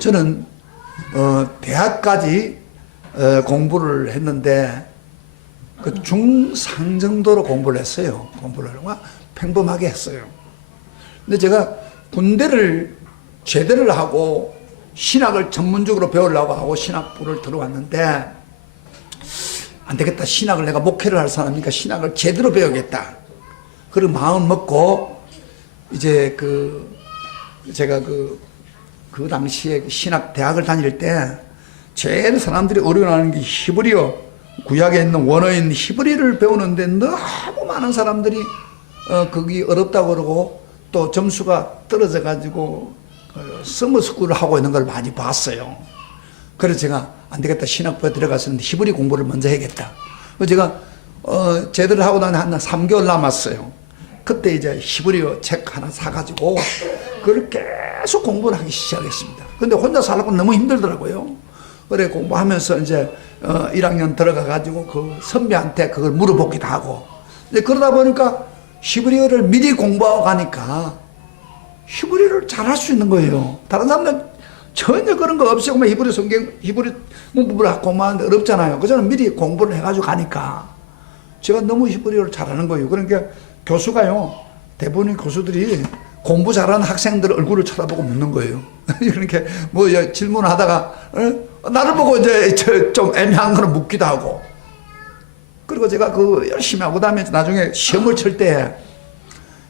저는 대학까지 공부를 했는데 그 중3 정도로 공부를 했어요. 공부를 평범하게 했어요. 근데 제가 군대를 제대를 하고 신학을 전문적으로 배우려고 하고 신학부를 들어왔는데 안 되겠다. 신학을 내가 목회를 할 사람이니까 신학을 제대로 배우겠다. 그런 마음 먹고 이제 제가 그 당시에 신학 대학을 다닐 때 제일 사람들이 어려워하는 게 히브리어, 구약에 있는 원어인 히브리를 배우는데 너무 많은 사람들이 거기 어렵다고 그러고 또 점수가 떨어져 가지고 서머스쿨을 하고 있는 걸 많이 봤어요. 그래서 제가 안 되겠다. 신학부에 들어갔었는데 히브리 공부를 먼저 해야겠다. 그래서 제가 제대로 하고 나니 한 3개월 남았어요. 그때 이제 히브리어 책 하나 사가지고 그걸 계속 공부를 하기 시작했습니다. 근데 혼자 살고 너무 힘들더라고요. 그래 공부하면서 이제 1학년 들어가가지고 그 선배한테 그걸 물어보기도 하고. 이제 그러다 보니까 히브리어를 미리 공부하고 가니까 히브리어를 잘할 수 있는 거예요. 다른 사람들은 전혀 그런 거 없이 그만 히브리 성경, 히브리 문법을 공부하는데 어렵잖아요. 그 저는 미리 공부를 해가지고 가니까 제가 너무 히브리어를 잘하는 거예요. 그러니까 교수가요, 대부분의 교수들이 공부 잘하는 학생들 얼굴을 쳐다보고 묻는 거예요. 그러니까 뭐 질문을 하다가 나를 보고 이제 좀 애매한 거는 묻기도 하고. 그리고 제가 열심히 하고 그다음에 나중에 시험을 칠 때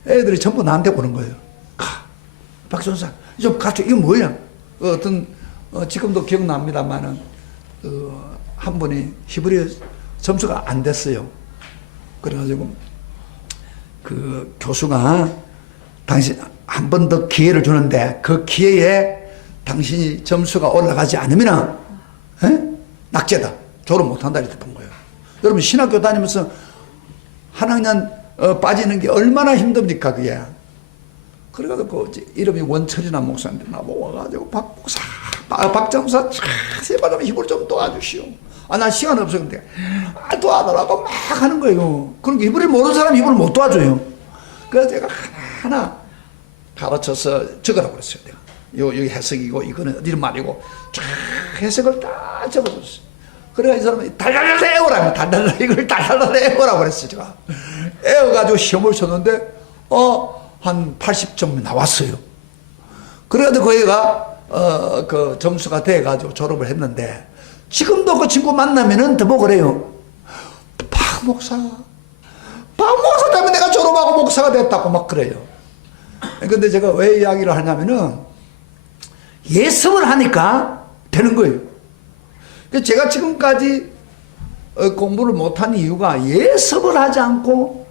애들이 전부 나한테 오는 거예요. 박 전사 좀 가르쳐. 이거 뭐야? 지금도 기억납니다만은 한 분이 히브리어 점수가 안 됐어요. 그래가지고 그 교수가 당신 한 번 더 기회를 주는데 그 기회에 당신이 점수가 올라가지 않으면 낙제다. 졸업 못한다 이렇게 본 거예요. 여러분 신학교 다니면서 한 학년 빠지는 게 얼마나 힘듭니까 그게. 그래가지고 이름이 원철이나 목사인데 나보고 와가지고 박 목사, 박 장사 제발 좀 힘을 좀 도와주시오. 난 시간 없어. 근데 도와달라고 막 하는 거예요. 그러니까 히브리 모르는 사람이 히브리 못 도와줘요. 그래서 제가 하나하나 가르쳐서 적으라고 그랬어요. 내가 여기 해석이고 이거는 이런 말이고 쫙 해석을 다 적어줬어요. 그래가 이 사람이 달달달 애워라, 달달달 이걸 달달달 애워라고 그랬어요. 제가 애워가지고 시험을 쳤는데 한 80점 나왔어요. 그래도 거기가 그 점수가 돼가지고 졸업을 했는데 지금도 그 친구 만나면은 더 뭐 그래요. 박 목사 때문에 내가 졸업하고 목사가 됐다고 막 그래요. 근데 제가 왜 이야기를 하냐면은 예습을 하니까 되는 거예요. 제가 지금까지 공부를 못한 이유가 예습을 하지 않고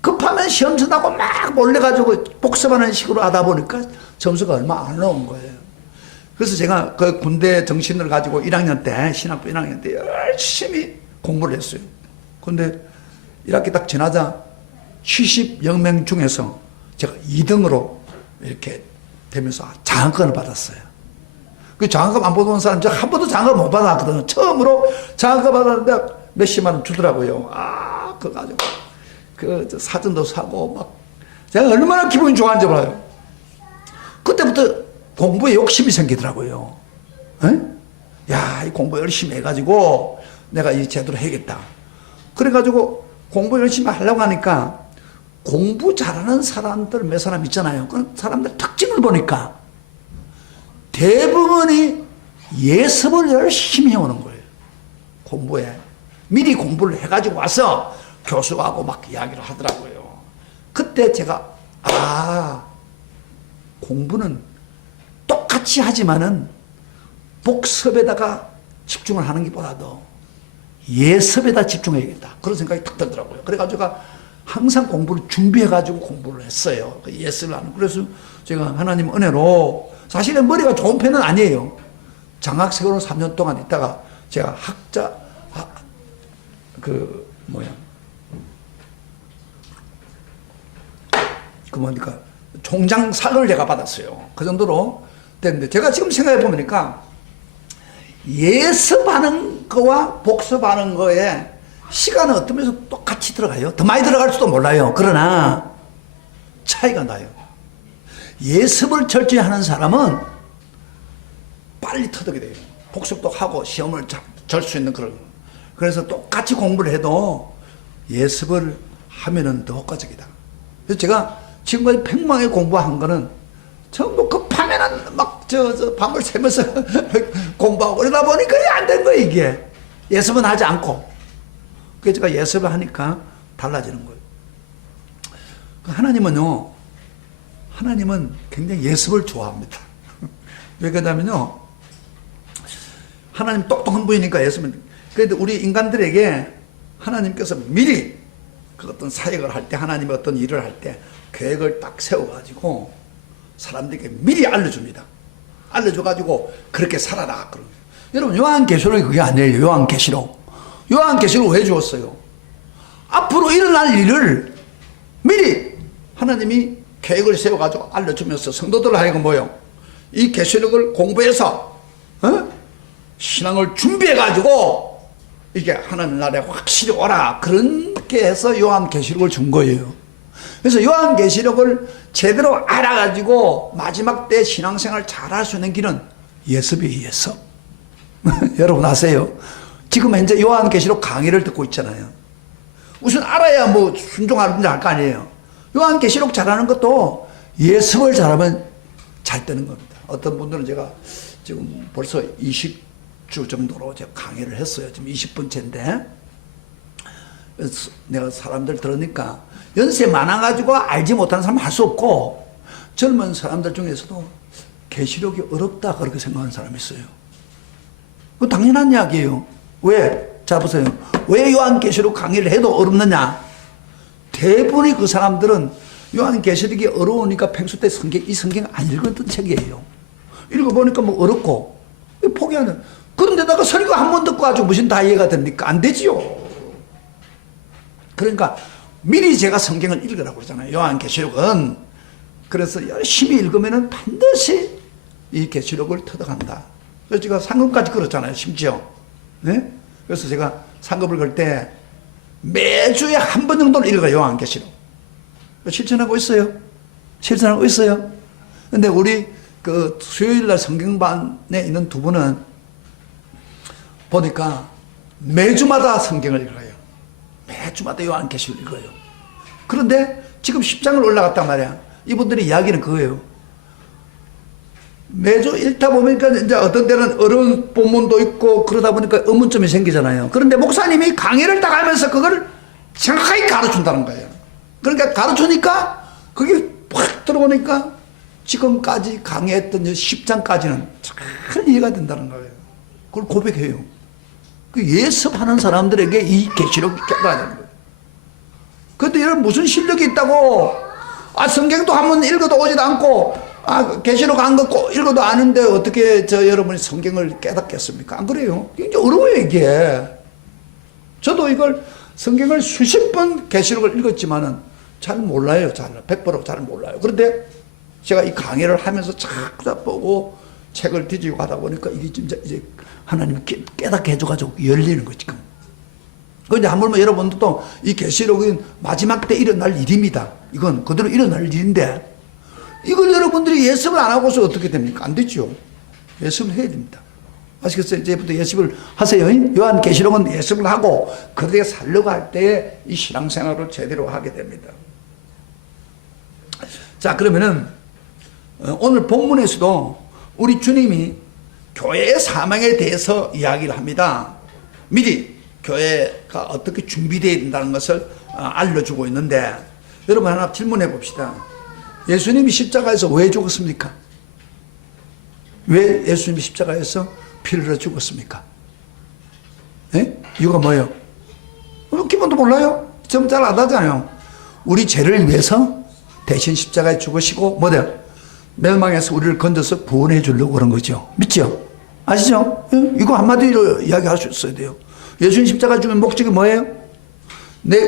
급하면 시험 친다고 막 몰려가지고 복습하는 식으로 하다 보니까 점수가 얼마 안 나온 거예요. 그래서 제가 그 군대 정신을 가지고 1학년 때, 신학부 1학년 때 열심히 공부를 했어요. 근데 1학기 딱 지나자 70여 명 중에서 제가 2등으로 이렇게 되면서 장학금을 받았어요. 그 장학금 안 받아본 사람 저 한 번도 장학금 못 받았거든요. 처음으로 장학금 받았는데 몇십만 원 주더라고요. 그거 가지고 그 사진도 사고 막 제가 얼마나 기분이 좋아하는지 몰라요. 그때부터 공부에 욕심이 생기더라고요. 야, 이 공부 열심히 해가지고 내가 이 제대로 해야겠다. 그래가지고 공부 열심히 하려고 하니까 공부 잘하는 사람들 몇 사람 있잖아요. 그 사람들 특징을 보니까 대부분이 예습을 열심히 해오는 거예요. 공부에 미리 공부를 해가지고 와서 교수하고 막 이야기를 하더라고요. 그때 제가 공부는 똑같이 하지만은 복습에다가 집중을 하는 것보다도 예습에다 집중해야겠다. 그런 생각이 딱 들더라고요. 그래가지고 항상 공부를 준비해가지고 공부를 했어요. 예습을 하는. 그래서 제가 하나님 은혜로 사실은 머리가 좋은 편은 아니에요. 장학생으로 3년 동안 있다가 제가 총장상을 제가 받았어요. 그 정도로 됐는데 제가 지금 생각해 보니까 예습하는 거와 복습하는 거에 시간은 어떤 면에서 똑같이 들어가요. 더 많이 들어갈지도 몰라요. 그러나 차이가 나요. 예습을 철저히 하는 사람은 빨리 터득이 돼요. 복습도 하고 시험을 절 수 있는 그런. 그래서 똑같이 공부를 해도 예습을 하면은 더 효과적이다. 그래서 제가 지금까지 팽망하게 공부한 거는 전부 급하면은 막 밤을 새면서 공부하고 그러다 보니까 안 된 거예요, 이게. 예습은 하지 않고. 그래서 제가 예습을 하니까 달라지는 거예요. 하나님은요, 하나님은 굉장히 예습을 좋아합니다. 왜 그러냐면요, 하나님 똑똑한 분이니까 예습은. 그래도 우리 인간들에게 하나님께서 미리 그 어떤 사역을 할 때, 하나님의 어떤 일을 할 때 계획을 딱 세워가지고 사람들에게 미리 알려줍니다. 알려줘가지고 그렇게 살아라. 그런. 여러분, 요한계시록이 그게 아니에요. 요한계시록. 요한계시록 왜 주었어요? 앞으로 일어날 일을 미리 하나님이 계획을 세워가지고 알려주면서 성도들 하여금 뭐요? 이 계시록을 공부해서 신앙을 준비해가지고 이게 하나님 나라에 확실히 오라. 그렇게 해서 요한계시록을 준 거예요. 그래서 요한계시록을 제대로 알아가지고 마지막 때 신앙생활 잘할 수 있는 길은 예습이에요. 예습. 여러분 아세요? 지금 현재 요한계시록 강의를 듣고 있잖아요. 우선 알아야 뭐 순종하는지 알 거 아니에요. 요한계시록 잘하는 것도 예습을 잘하면 잘 되는 겁니다. 어떤 분들은 제가 지금 벌써 20주 정도로 제가 강의를 했어요. 지금 20분째인데 내가 사람들 들으니까 연세 많아가지고 알지 못하는 사람 할 수 없고, 젊은 사람들 중에서도 계시록이 어렵다 그렇게 생각하는 사람이 있어요. 그거 당연한 이야기예요. 왜? 자 보세요. 왜 요한계시록 강의를 해도 어렵느냐? 대부분의 그 사람들은 요한계시록이 어려우니까 평소 때 이 성경 안 읽었던 책이에요. 읽어보니까 뭐 어렵고 포기하는. 그런데다가 설교 한 번 듣고 아주 무슨 다 이해가 됩니까? 안 되지요. 그러니까 미리 제가 성경을 읽으라고 그러잖아요. 요한계시록은. 그래서 열심히 읽으면 반드시 이 계시록을 터득한다. 그래서 제가 상급까지 걸었잖아요. 심지어. 네? 그래서 제가 상급을 걸 때 매주에 한 번 정도는 읽어요. 요한계시록. 실천하고 있어요. 실천하고 있어요. 근데 우리 그 수요일날 성경반에 있는 두 분은 보니까 매주마다 성경을 읽어요. 매주마다 요한계시록을 읽어요. 그런데 지금 10장을 올라갔단 말이야. 이분들의 이야기는 그거예요. 매주 읽다 보니까 이제 어떤 때는 어려운 본문도 있고 그러다 보니까 의문점이 생기잖아요. 그런데 목사님이 강의를 딱 하면서 그걸 정확하게 가르친다는 거예요. 그러니까 가르치니까 그게 팍 들어오니까 지금까지 강의했던 10장까지는 잘 이해가 된다는 거예요. 그걸 고백해요. 그 예습하는 사람들에게 이 계시록이 깨달아야 되는 거예요. 그런데 여러분 무슨 실력이 있다고 성경도 한번 읽어도 오지도 않고 계시록 안 걷고 읽어도 아는데 어떻게 여러분이 성경을 깨닫겠습니까? 안 그래요? 굉장히 어려워요 이게. 저도 이걸 성경을 수십 번 계시록을 읽었지만은 잘 몰라요. 100% 잘 몰라요. 그런데 제가 이 강의를 하면서 자꾸 보고 책을 뒤지고 하다 보니까 이게 진짜 이제 하나님이 깨닫게 해줘가지고 열리는 거지. 그런데 한 번만 여러분들도 이 계시록은 마지막 때 일어날 일입니다. 이건 그대로 일어날 일인데 이걸 여러분들이 예습을 안 하고서 어떻게 됩니까? 안 되죠. 예습을 해야 됩니다. 아시겠어요? 이제부터 예습을 하세요. 요한계시록은 예습을 하고 그들에게 살려고 할 때에 이 신앙생활을 제대로 하게 됩니다. 자, 그러면은 오늘 본문에서도 우리 주님이 교회의 사명에 대해서 이야기를 합니다. 미리 교회가 어떻게 준비되어야 된다는 것을 알려주고 있는데, 여러분 하나 질문해 봅시다. 예수님이 십자가에서 왜 죽었습니까? 왜 예수님이 십자가에서 피를 흘려 죽었습니까? 네? 이유가 뭐예요? 기본도 몰라요? 좀 잘 안 하잖아요. 우리 죄를 위해서 대신 십자가에 죽으시고 뭐래요? 멸망에서 우리를 건져서 구원해 주려고 그런 거죠. 믿죠? 아시죠? 이거 한마디로 이야기할 수 있어야 돼요. 예수님 십자가에 죽은 목적이 뭐예요?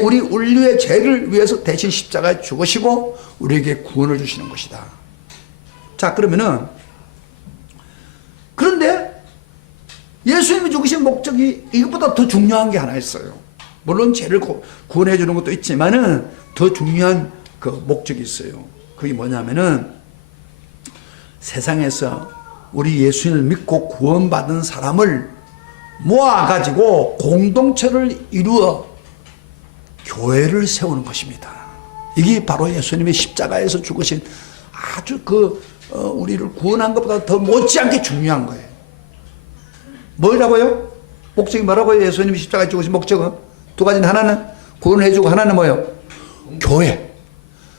우리 인류의 죄를 위해서 대신 십자가에 죽으시고 우리에게 구원을 주시는 것이다. 자, 그러면은 그런데 예수님이 죽으신 목적이 이것보다 더 중요한 게 하나 있어요. 물론 죄를 구원해 주는 것도 있지만은 더 중요한 그 목적이 있어요. 그게 뭐냐면은 세상에서 우리 예수님을 믿고 구원받은 사람을 모아가지고 공동체를 이루어 교회를 세우는 것입니다. 이게 바로 예수님이 십자가에서 죽으신 아주 우리를 구원한 것보다 더 못지않게 중요한 거예요. 뭐라고요? 목적이 뭐라고요? 예수님이 십자가에 죽으신 목적은 두 가지는, 하나는 구원을 해주고, 하나는 뭐예요? 교회.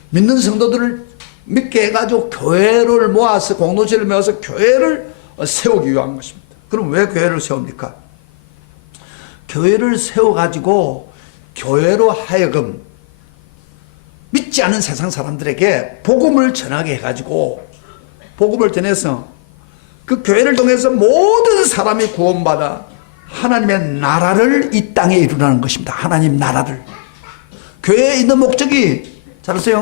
믿는 성도들을 믿게 해가지고 교회를 모아서, 공동체를 모아서 교회를 세우기 위한 것입니다. 그럼 왜 교회를 세웁니까? 교회를 세워가지고 교회로 하여금 믿지 않은 세상 사람들에게 복음을 전하게 해가지고, 복음을 전해서 그 교회를 통해서 모든 사람이 구원받아 하나님의 나라를 이 땅에 이루라는 것입니다. 하나님 나라를. 교회에 있는 목적이, 잘 보세요,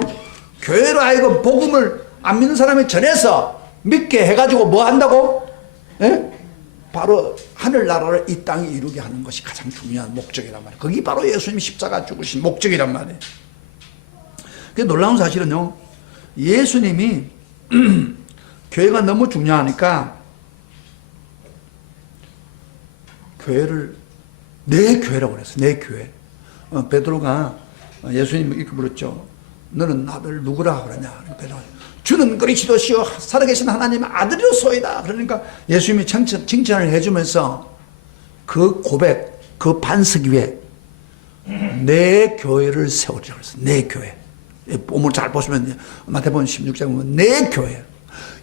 교회로 하여금 복음을 안 믿는 사람이 전해서 믿게 해가지고 뭐 한다고? 예? 바로 하늘나라를 이 땅에 이루게 하는 것이 가장 중요한 목적이란 말이에요. 그게 바로 예수님이 십자가 죽으신 목적이란 말이에요. 그 놀라운 사실은요, 예수님이 교회가 너무 중요하니까 교회를 내 교회라고 그랬어요. 내 교회. 베드로가 예수님 이렇게 물었죠. 너는 나를 누구라 그러냐? 베드로가 주는 그리스도시요 살아계신 하나님의 아들이로소이다. 그러니까 예수님이 칭찬을 해주면서 그 고백, 그 반석 위에 내 교회를 세우리라 그랬어요. 내 교회. 본문 잘 보시면 마태복음 16장에 보면 내 교회.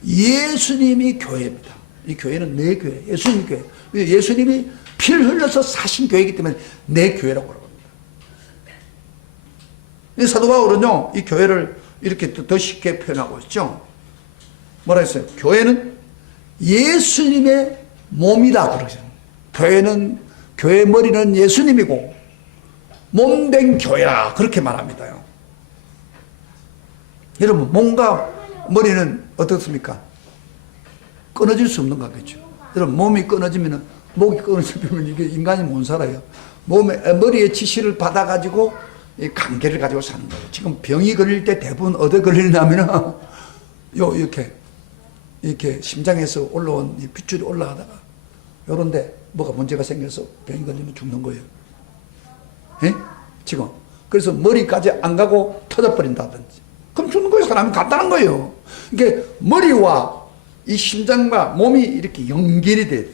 예수님이 교회입니다. 이 교회는 내 교회, 예수님 교회. 예수님이 피를 흘려서 사신 교회이기 때문에 내 교회라고 합니다. 사도 바울은요, 이 교회를 이렇게 더 쉽게 표현하고 있죠. 뭐라 했어요? 교회는 예수님의 몸이다 그러죠. 교회의 머리는 예수님이고 몸된 교회라 그렇게 말합니다요. 여러분, 몸과 머리는 어떻습니까? 끊어질 수 없는 거겠죠. 여러분, 몸이 끊어지면, 목이 끊어지면 이게 인간이 못 살아요. 머리에 지시를 받아가지고 이 관계를 가지고 사는 거예요. 지금 병이 걸릴 때 대부분 어디 걸리냐면은 이렇게 심장에서 올라온 이 핏줄이 올라가다가 요런데 뭐가 문제가 생겨서 병이 걸리면 죽는 거예요. 예? 지금. 그래서 머리까지 안 가고 터져버린다든지. 그럼 죽는 거예요. 사람이 간단한 거예요. 이게 머리와 이 심장과 몸이 이렇게 연결이 돼요.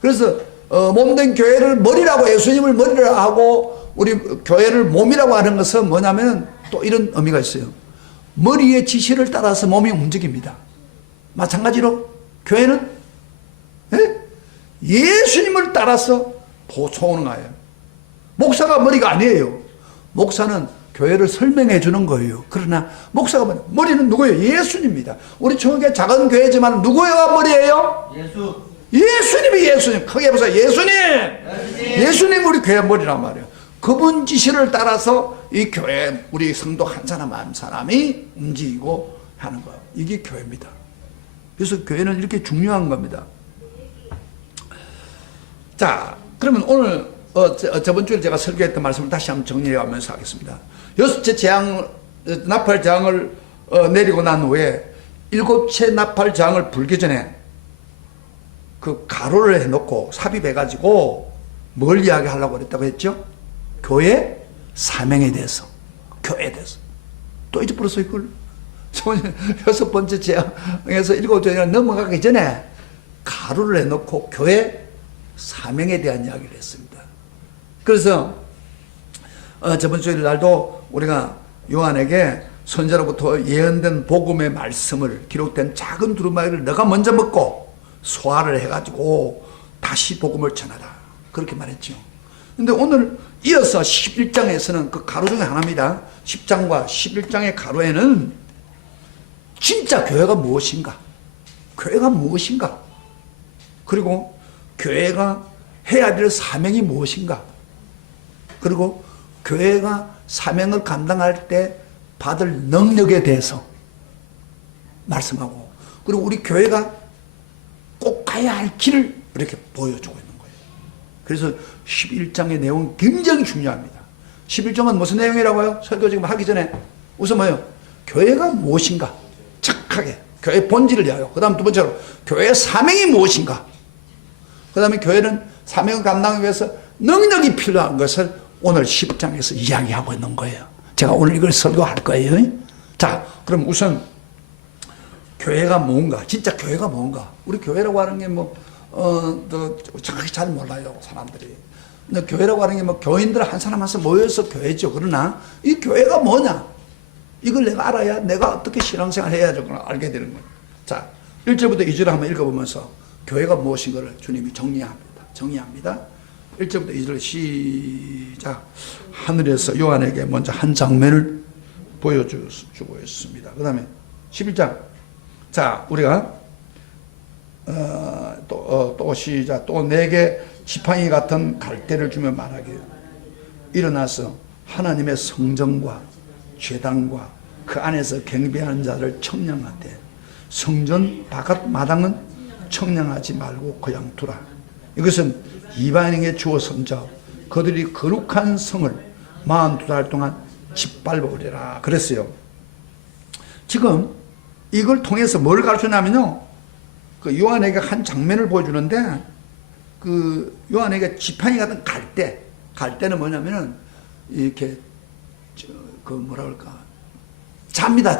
그래서 몸된 교회를 머리라고, 예수님을 머리라 하고 우리 교회를 몸이라고 하는 것은 뭐냐면 또 이런 의미가 있어요. 머리의 지시를 따라서 몸이 움직입니다. 마찬가지로 교회는 예수님을 따라서 보초하는 거예요. 목사가 머리가 아니에요. 목사는 교회를 설명해 주는 거예요. 그러나 목사가 머리는 누구예요? 예수님입니다. 우리 청교회 작은 교회지만 누구가 머리예요? 예수님이 예수님. 크게 보세요. 예수님. 예수님 우리 교회 머리란 말이에요. 그분 지시를 따라서 이 교회 우리 성도 한 사람 한 사람이 움직이고 하는 거예요. 이게 교회입니다. 그래서 교회는 이렇게 중요한 겁니다. 자, 그러면 오늘 저번 주에 제가 설교했던 말씀을 다시 한번 정리해 가면서 하겠습니다. 여섯째 재앙, 나팔 재앙을 내리고 난 후에 일곱째 나팔 재앙을 불기 전에 그 가로를 해놓고 삽입해가지고 뭘 이야기하려고 그랬다고 했죠? 교회 사명에 대해서, 교회에 대해서. 또 잊어버렸어요, 이걸. 여섯 번째 재앙에서 일곱째 재앙을 넘어가기 전에 가로를 해놓고 교회 사명에 대한 이야기를 했습니다. 그래서 저번 주일 날도 우리가 요한에게 선자로부터 예언된 복음의 말씀을 기록된 작은 두루마기를 너가 먼저 먹고 소화를 해가지고 다시 복음을 전하라. 그렇게 말했죠. 근데 오늘 이어서 11장에서는 그 가로 중에 하나입니다. 10장과 11장의 가로에는 진짜 교회가 무엇인가? 교회가 무엇인가? 그리고 교회가 해야 될 사명이 무엇인가? 그리고 교회가 사명을 감당할 때 받을 능력에 대해서 말씀하고, 그리고 우리 교회가 꼭 가야 할 길을 이렇게 보여주고 있는 거예요. 그래서 11장의 내용은 굉장히 중요합니다. 11장은 무슨 내용이라고요? 설교 지금 하기 전에 우선 뭐예요? 교회가 무엇인가? 착하게 교회 본질을 이야기하고, 그 다음 두 번째로 교회의 사명이 무엇인가. 그 다음에 교회는 사명을 감당하기 위해서 능력이 필요한 것을 오늘 10장에서 이야기하고 있는 거예요. 제가 오늘 이걸 설교할 거예요. 자, 그럼 우선 교회가 뭔가, 진짜 교회가 뭔가. 우리 교회라고 하는 게 정확히 잘 몰라요, 사람들이. 근데 교회라고 하는 게 교인들 한 사람 한 사람 모여서 교회죠. 그러나 이 교회가 뭐냐? 이걸 내가 알아야 내가 어떻게 신앙생활 해야 되구나 알게 되는 거예요. 자, 1절부터 2절을 한번 읽어보면서 교회가 무엇인가를 주님이 정리합니다. 1절부터 2절 시작. 하늘에서 요한에게 먼저 한 장면을 보여주고 있습니다. 그 다음에 11장. 자, 우리가 또 시작. 또 내게 지팡이 같은 갈대를 주며 말하기를 일어나서 하나님의 성전과 제단과 그 안에서 경배하는 자를 청량하되 성전 바깥 마당은 청량하지 말고 그냥 두라. 이것은 이방인에게 주어진 자 그들이 거룩한 성을 42달 동안 짓밟으리라 그랬어요. 지금 이걸 통해서 뭘 가르쳐냐면요, 그 요한에게 한 장면을 보여주는데, 그 요한에게 지팡이 같은 갈대는 뭐냐면은 이렇게 그 뭐라 그럴까, 자입니다.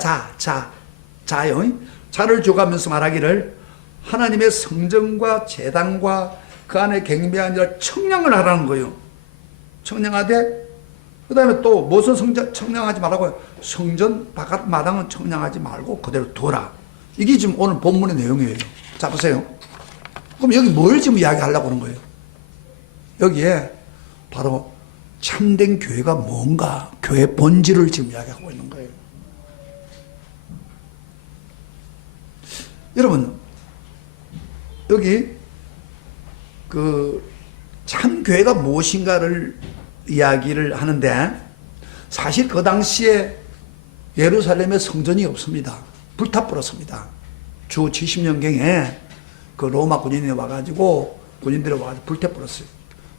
자요. 자를 줘가면서 말하기를 하나님의 성전과 제단과 그 안에 경배하는 자를 청량을 하라는 거예요. 청량하되, 그 다음에 또 무슨 성전 청량하지 말라고요? 성전 바깥 마당은 청량하지 말고 그대로 둬라. 이게 지금 오늘 본문의 내용이에요. 자, 보세요. 그럼 여기 뭘 지금 이야기하려고 하는 거예요? 여기에 바로 참된 교회가 뭔가, 교회 본질을 지금 이야기하고 있는 거예요. 여러분, 여기 그 참교회가 무엇인가를 이야기를 하는데, 사실 그 당시에 예루살렘에 성전이 없습니다. 불타버렸습니다. 주 70년경에 그 로마 군인이 와가지고, 군인들이 와가지고 불태버렸어요.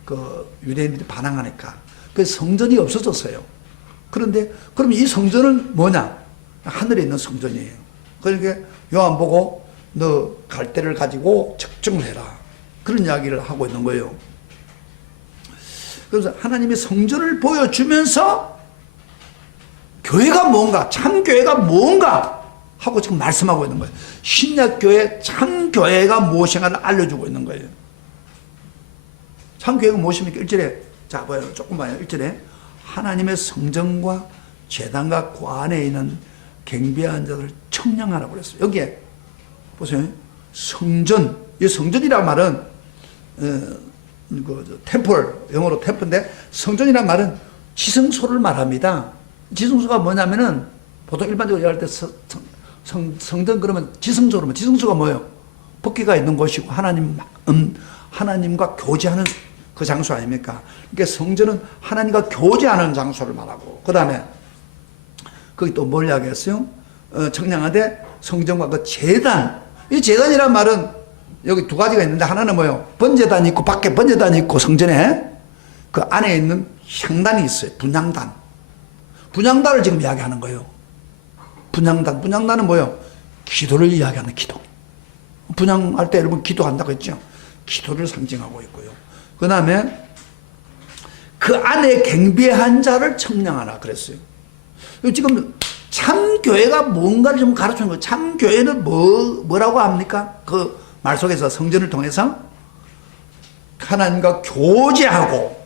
그 유대인들이 반항하니까. 그 성전이 없어졌어요. 그런데 그럼 이 성전은 뭐냐? 하늘에 있는 성전이에요. 그러니까 요한 보고 너 갈대를 가지고 측정을 해라. 그런 이야기를 하고 있는 거예요. 그래서 하나님의 성전을 보여주면서 교회가 뭔가, 참교회가 뭔가 하고 지금 말씀하고 있는 거예요. 신약교회 참교회가 무엇인가를 알려주고 있는 거예요. 참교회가 무엇입니까? 1절에, 자, 봐요. 조금 봐요. 1절에 하나님의 성전과 제단과 그 안에 있는 경배한 자들을 청량하라고 그랬어요. 여기에 보세요. 성전, 이 성전이라는 말은 템플, 영어로 템플인데, 성전이라는 말은 지성소를 말합니다. 지성소가 뭐냐면은 보통 일반적으로 얘기할 때 성전 그러면 지성소로, 지성소가 뭐예요? 법궤가 있는 곳이고 하나님과 교제하는 그 장소 아닙니까? 그러니까 성전은 하나님과 교제하는 장소를 말하고, 그 다음에 거기 또 뭘 이야기했어요? 청량하되 성전과 그 제단. 이 제단이란 말은 여기 두 가지가 있는데, 하나는 뭐예요? 번제단이 있고, 밖에 번제단이 있고, 성전에 그 안에 있는 향단이 있어요. 분향단. 분향단을 지금 이야기하는 거예요. 분향단은 뭐예요? 기도를 이야기하는 기도. 분향할 때 여러분 기도한다고 했죠? 기도를 상징하고 있고요. 그 다음에 그 안에 경배한 자를 청량하라 그랬어요. 지금 참교회가 뭔가를 좀 가르치는 거예요. 참교회는 뭐라고 합니까? 그 말 속에서 성전을 통해서 하나님과 교제하고,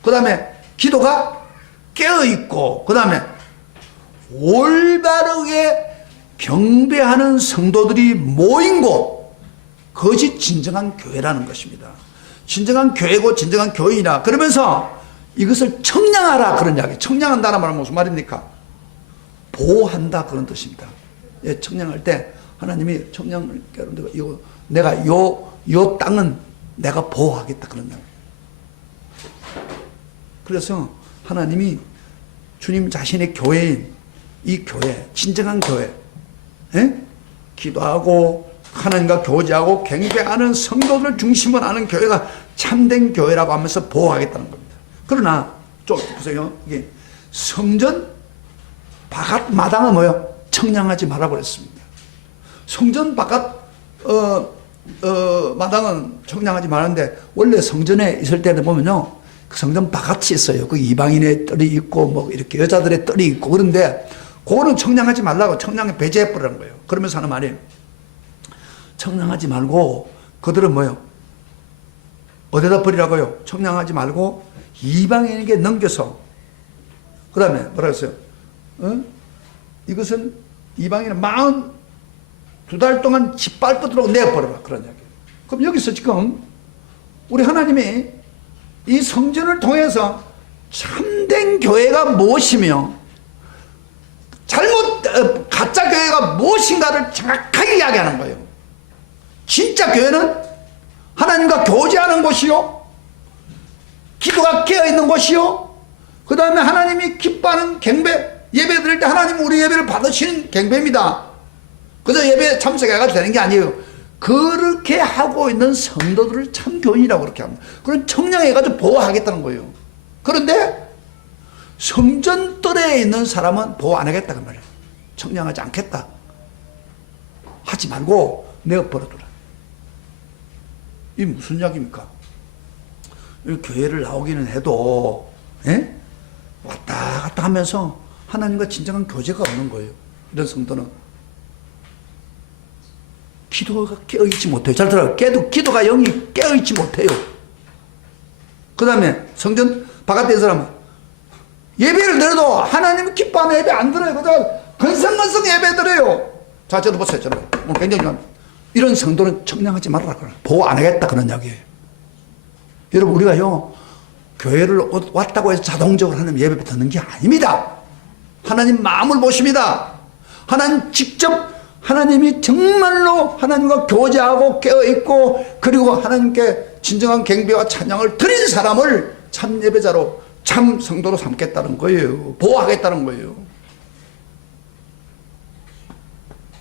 그 다음에 기도가 깨어있고, 그 다음에 올바르게 경배하는 성도들이 모인 곳, 그것이 진정한 교회라는 것입니다. 진정한 교회고 진정한 교인이라. 그러면서 이것을 청량하라 그런 이야기. 청량한다는 말은 무슨 말입니까? 보호한다 그런 뜻입니다. 예, 청량할 때 하나님이 청량을 깨는데, 이거 내가 요 땅은 내가 보호하겠다 그런 이야기. 그래서 하나님이 주님 자신의 교회인 이 교회, 진정한 교회, 예? 기도하고 하나님과 교제하고 경배하는 성도들 중심으로 하는 교회가 참된 교회라고 하면서 보호하겠다는 겁니다. 그러나 좀 보세요. 이게 성전 바깥 마당은 뭐요? 청량하지 말라고 그랬습니다. 성전 바깥 마당은 청량하지 말았는데 원래 성전에 있을 때는 보면요 그 성전 바깥이 있어요. 그 이방인의 뜰이 있고 뭐 이렇게 여자들의 뜰이 있고 그런데 그거는 청량하지 말라고 청량에 배제해 버리는 거예요. 그러면서 하는 말이 청량하지 말고 그들은 뭐요? 어디다 버리라고요? 청량하지 말고 이방인에게 넘겨서 그 다음에 뭐라 했어요? 이것은 이방인은 42달 동안 짓밟도록 내버려라 그런 이야기예요. 그럼 여기서 지금 우리 하나님이 이 성전을 통해서 참된 교회가 무엇이며 가짜 교회가 무엇인가를 정확하게 이야기하는 거예요. 진짜 교회는 하나님과 교제하는 곳이요 기도가 깨어있는 곳이요 그 다음에 하나님이 기뻐하는 경배 예배 드릴 때 하나님 우리 예배를 받으시는 경배입니다. 그저 예배에 참석해가지고 되는 게 아니에요. 그렇게 하고 있는 성도들을 참 교인이라고 그렇게 합니다. 그럼 청량해가지고 보호하겠다는 거예요. 그런데 성전뜰에 있는 사람은 보호 안 하겠다 그 말이에요. 청량하지 않겠다. 하지 말고 내어버려두라. 이게 무슨 이야기입니까? 교회를 나오기는 해도 왔다 갔다 하면서 하나님과 진정한 교제가 없는 거예요. 이런 성도는 기도가 깨어있지 못해요. 잘 들어요. 기도가 영이 깨어있지 못해요. 그 다음에 성전 바깥에 있는 사람은 예배를 드려도 하나님 기뻐하는 예배 안 드려요. 그저 건성건성 예배 드려요. 자, 저도 보세요. 저도 굉장히 중요합니다. 이런 성도는 청량하지 말아라. 보호 안 하겠다. 그런 이야기예요. 여러분, 우리가요, 교회를 왔다고 해서 자동적으로 하나님 예배 듣는 게 아닙니다. 하나님 마음을 보십니다. 하나님 직접, 하나님이 정말로 하나님과 교제하고 깨어있고, 그리고 하나님께 진정한 경배와 찬양을 드린 사람을 참 예배자로, 참 성도로 삼겠다는 거예요. 보호하겠다는 거예요.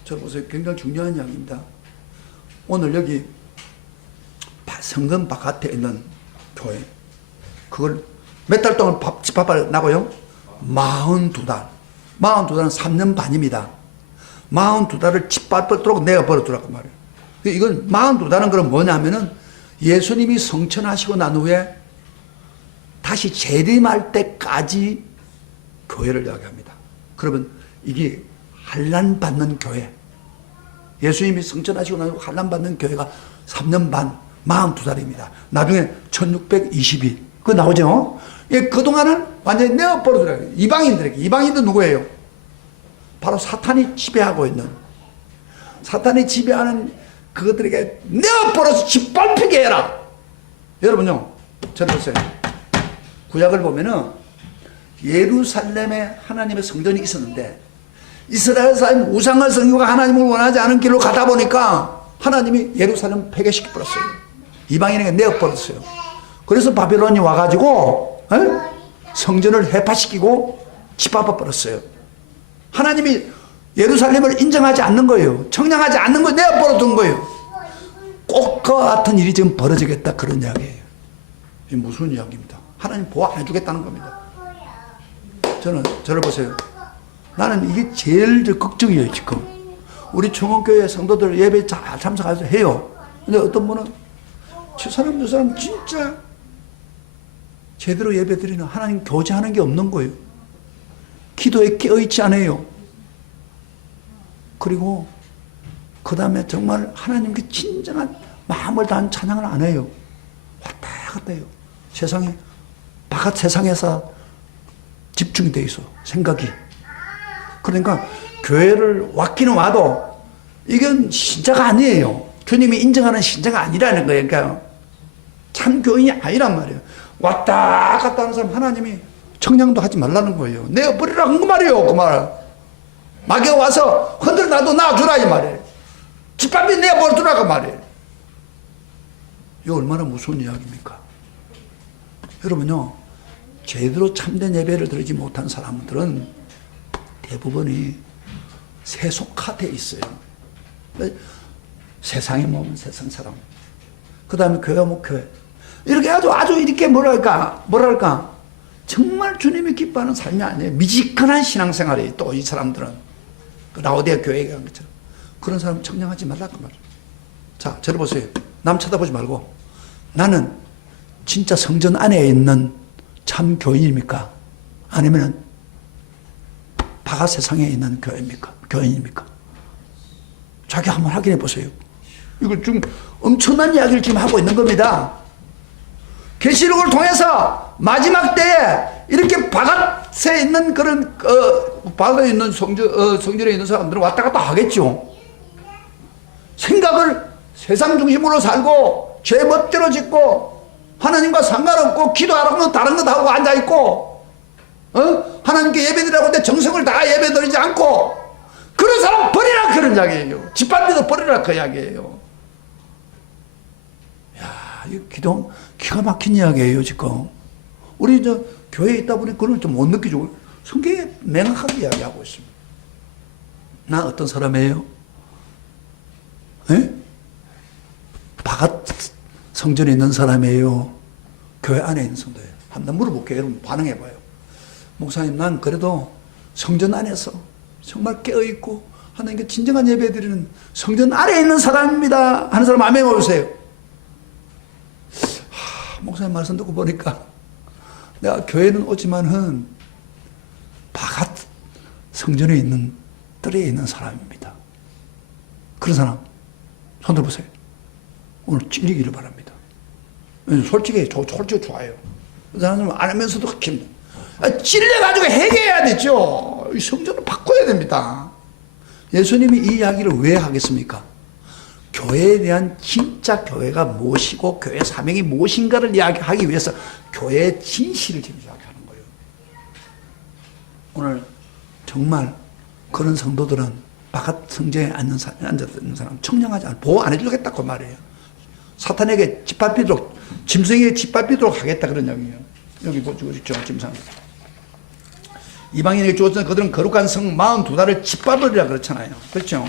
저 보세요. 굉장히 중요한 이야기입니다. 오늘 여기 성전 바깥에 있는 교회, 그걸 몇 달 동안 집합을 나고요? 42달. 42달은 3년 반입니다. 42달을 짓밟도록 내어버려두라고 말이에요. 이건 42달은 그럼 뭐냐면은 예수님이 성천하시고 난 후에 다시 재림할 때까지 교회를 이야기합니다. 그러면 이게 환난받는 교회. 예수님이 성천하시고 난 후 환난받는 교회가 3년 반, 42달입니다. 나중에 1620일. 그거 나오죠? 예, 그동안은 완전히 내어버려두라고. 이방인들에게. 이방인도 누구예요? 바로 사탄이 지배하고 있는, 사탄이 지배하는 그것들에게 내어버려서 짓밟히게 해라. 여러분요, 저를 보세요. 구약을 보면은 예루살렘에 하나님의 성전이 있었는데 이스라엘 사람 우상을 섬기고 하나님을 원하지 않은 길로 가다 보니까 하나님이 예루살렘 폐괴시켜 버렸어요. 이방인에게 내어버렸어요. 그래서 바벨론이 와가지고 성전을 해파시키고 짓밟아 버렸어요. 하나님이 예루살렘을 인정하지 않는 거예요. 청량하지 않는 거 내어버려둔 거예요. 꼭 그와 같은 일이 지금 벌어지겠다 그런 이야기예요. 이게 무슨 이야기입니다. 하나님 보호 안 해주겠다는 겁니다. 저를 보세요. 나는 이게 제일 걱정이에요. 지금 우리 청원교회 성도들 예배 잘 참석해서 해요. 근데 어떤 분은 저 사람 진짜 제대로 예배 드리는, 하나님 교제하는 게 없는 거예요. 기도에 깨어있지 않아요. 그리고 그 다음에 정말 하나님께 진정한 마음을 다한 찬양을 안 해요. 왔다 갔다 해요. 세상에, 바깥 세상에서 집중이 돼 있어, 생각이. 그러니까 교회를 왔기는 와도 이건 신자가 아니에요. 주님이 인정하는 신자가 아니라는 거예요. 그러니까 참 교인이 아니란 말이에요. 왔다 갔다 하는 사람 하나님이 청량도 하지 말라는 거예요. 내어버리라고 그 말이에요. 그 말. 막에 와서 흔들어 놔도 놔주라 이 말이에요. 집밥이 내버려두라 그 말이에요. 이거 얼마나 무서운 이야기입니까? 여러분요, 제대로 참된 예배를 드리지 못한 사람들은 대부분이 세속화되어 있어요. 세상에 모으면 세상 사람, 그 다음에 교회 뭐 교회, 이렇게 아주 이렇게 뭐랄까 정말 주님이 기뻐하는 삶이 아니에요. 미지근한 신앙생활이에요. 또 이 사람들은 그 라오디아 교회에 간 것처럼 그런 사람 청량하지 말라 그 말이에요. 자, 저를 보세요. 남 쳐다보지 말고 나는 진짜 성전 안에 있는 참 교인입니까? 아니면 바깥 세상에 있는 교인입니까? 자기 한번 확인해 보세요. 이걸 좀 엄청난 이야기를 지금 하고 있는 겁니다. 계시록을 통해서 마지막 때에 이렇게 바깥에 있는 그런 바깥에 있는 성전에 있는 사람들은 왔다 갔다 하겠죠. 생각을 세상 중심으로 살고 죄 멋대로 짓고 하나님과 상관없고 기도 안 하고 다른 것 하고 앉아 있고 하나님께 예배드리라고 하는데 정성을 다 예배드리지 않고 그런 사람 버리라 그런 이야기예요. 집안비도 버리라 그 이야기예요. 이 기가 막힌 이야기예요, 지금. 우리 교회에 있다 보니 그걸 좀 못 느끼죠. 성경에 명확하게 이야기하고 있습니다. 나 어떤 사람이에요? 에? 바깥 성전에 있는 사람이에요? 교회 안에 있는 성도예요? 한번 물어볼게요. 여러분 반응해봐요. 목사님, 난 그래도 성전 안에서 정말 깨어있고 하나님께 진정한 예배 드리는 성전 안에 있는 사람입니다 하는 사람 아멘 해보세요. 목사님 말씀 듣고 보니까 내가 교회는 오지만은 바깥 성전에 있는 뜰에 있는 사람입니다. 그런 사람 손 들어보세요. 오늘 찔리기를 바랍니다. 솔직히 좋아요. 그 사람은 안 하면서도 힘들어요. 찔려가지고 해결해야 되죠. 이 성전을 바꿔야 됩니다. 예수님이 이 이야기를 왜 하겠습니까? 교회에 대한 진짜 교회가 무엇이고 교회 사명이 무엇인가를 이야기하기 위해서 교회의 진실을 지금 이야기하는 거예요. 오늘 정말 그런 성도들은 바깥 성전에 앉아있는 사람 청량하지 않고 보호 안 해주겠다 그 말이에요. 사탄에게 짓밟히도록 짐승에게 짓밟히도록 하겠다 그런 이야기예요. 여기 보시죠. 짐승. 이방인에게 주어진 그들은 거룩한 성 42달을 짓밟으리라 그렇잖아요. 그렇죠?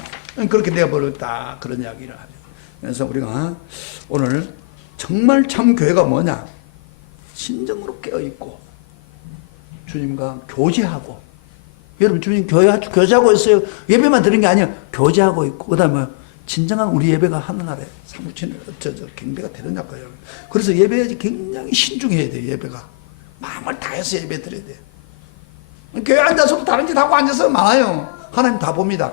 그렇게 되어버렸다 그런 이야기를 하죠. 그래서 우리가 오늘 정말 참 교회가 뭐냐? 진정으로 깨어있고 주님과 교제하고, 여러분 주님 교제하고 있어요. 예배만 드리는 게 아니에요. 교제하고 있고 그 다음에 진정한 우리 예배가 하늘나라에 사무치는 경배가 되느냐 거예요. 그래서 예배에 굉장히 신중해야 돼요. 예배가 마음을 다해서 예배 드려야 돼요. 교회 앉아서도 다른 짓 하고 앉아서 많아요. 하나님 다 봅니다.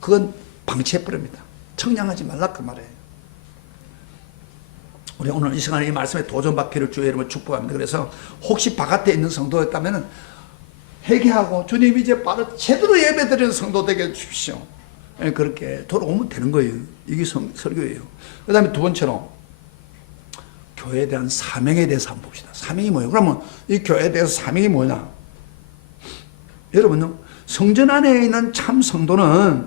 그건 방치해버립니다. 청량하지 말라 그 말이에요. 우리 오늘 이 시간에 이 말씀에 도전받기를 주의 이름으로 축복합니다. 그래서 혹시 바깥에 있는 성도였다면 회개하고 주님 이제 바로 제대로 예배드리는 성도 되게 해주십시오. 그렇게 돌아오면 되는 거예요. 이게 설교예요. 그 다음에 두 번째로 교회에 대한 사명에 대해서 한번 봅시다. 사명이 뭐예요? 그러면 이 교회에 대해서 사명이 뭐냐? 여러분요, 성전 안에 있는 참 성도는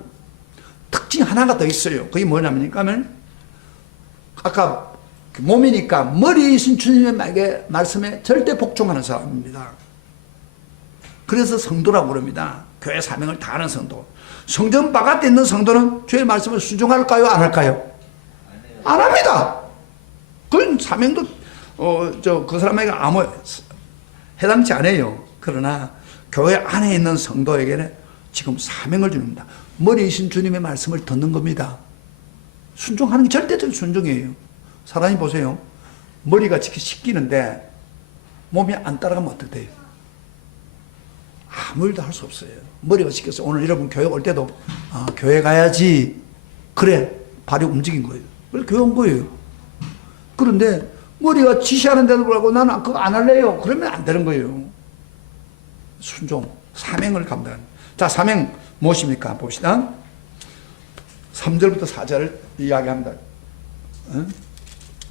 특징 하나가 더 있어요. 그게 뭐냐면 아까 몸이니까 머리이신 주님의 말씀에 절대 복종하는 사람입니다. 그래서 성도라고 부릅니다. 교회 사명을 다하는 성도. 성전 바깥에 있는 성도는 주의 말씀을 순종할까요? 안 할까요? 안 합니다. 그건 사명도 그 사람에게 아무 해당치 않아요. 그러나 교회 안에 있는 성도에게는 지금 사명을 줍니다. 머리이신 주님의 말씀을 듣는 겁니다. 순종하는 게 절대적인 순종이에요. 사람이 보세요. 머리가 씻기는데 몸이 안 따라가면 어떻게 돼요? 아무 일도 할 수 없어요. 머리가 씻겼어요. 오늘 여러분 교회 올 때도 교회 가야지. 그래 발이 움직인 거예요. 그래서 교회 온 거예요. 그런데 머리가 지시하는데도 불구하고 나는 그거 안 할래요. 그러면 안 되는 거예요. 순종, 사명을 감당하는. 자, 사명 무엇입니까? 봅시다. 3절부터 4절을 이야기합니다.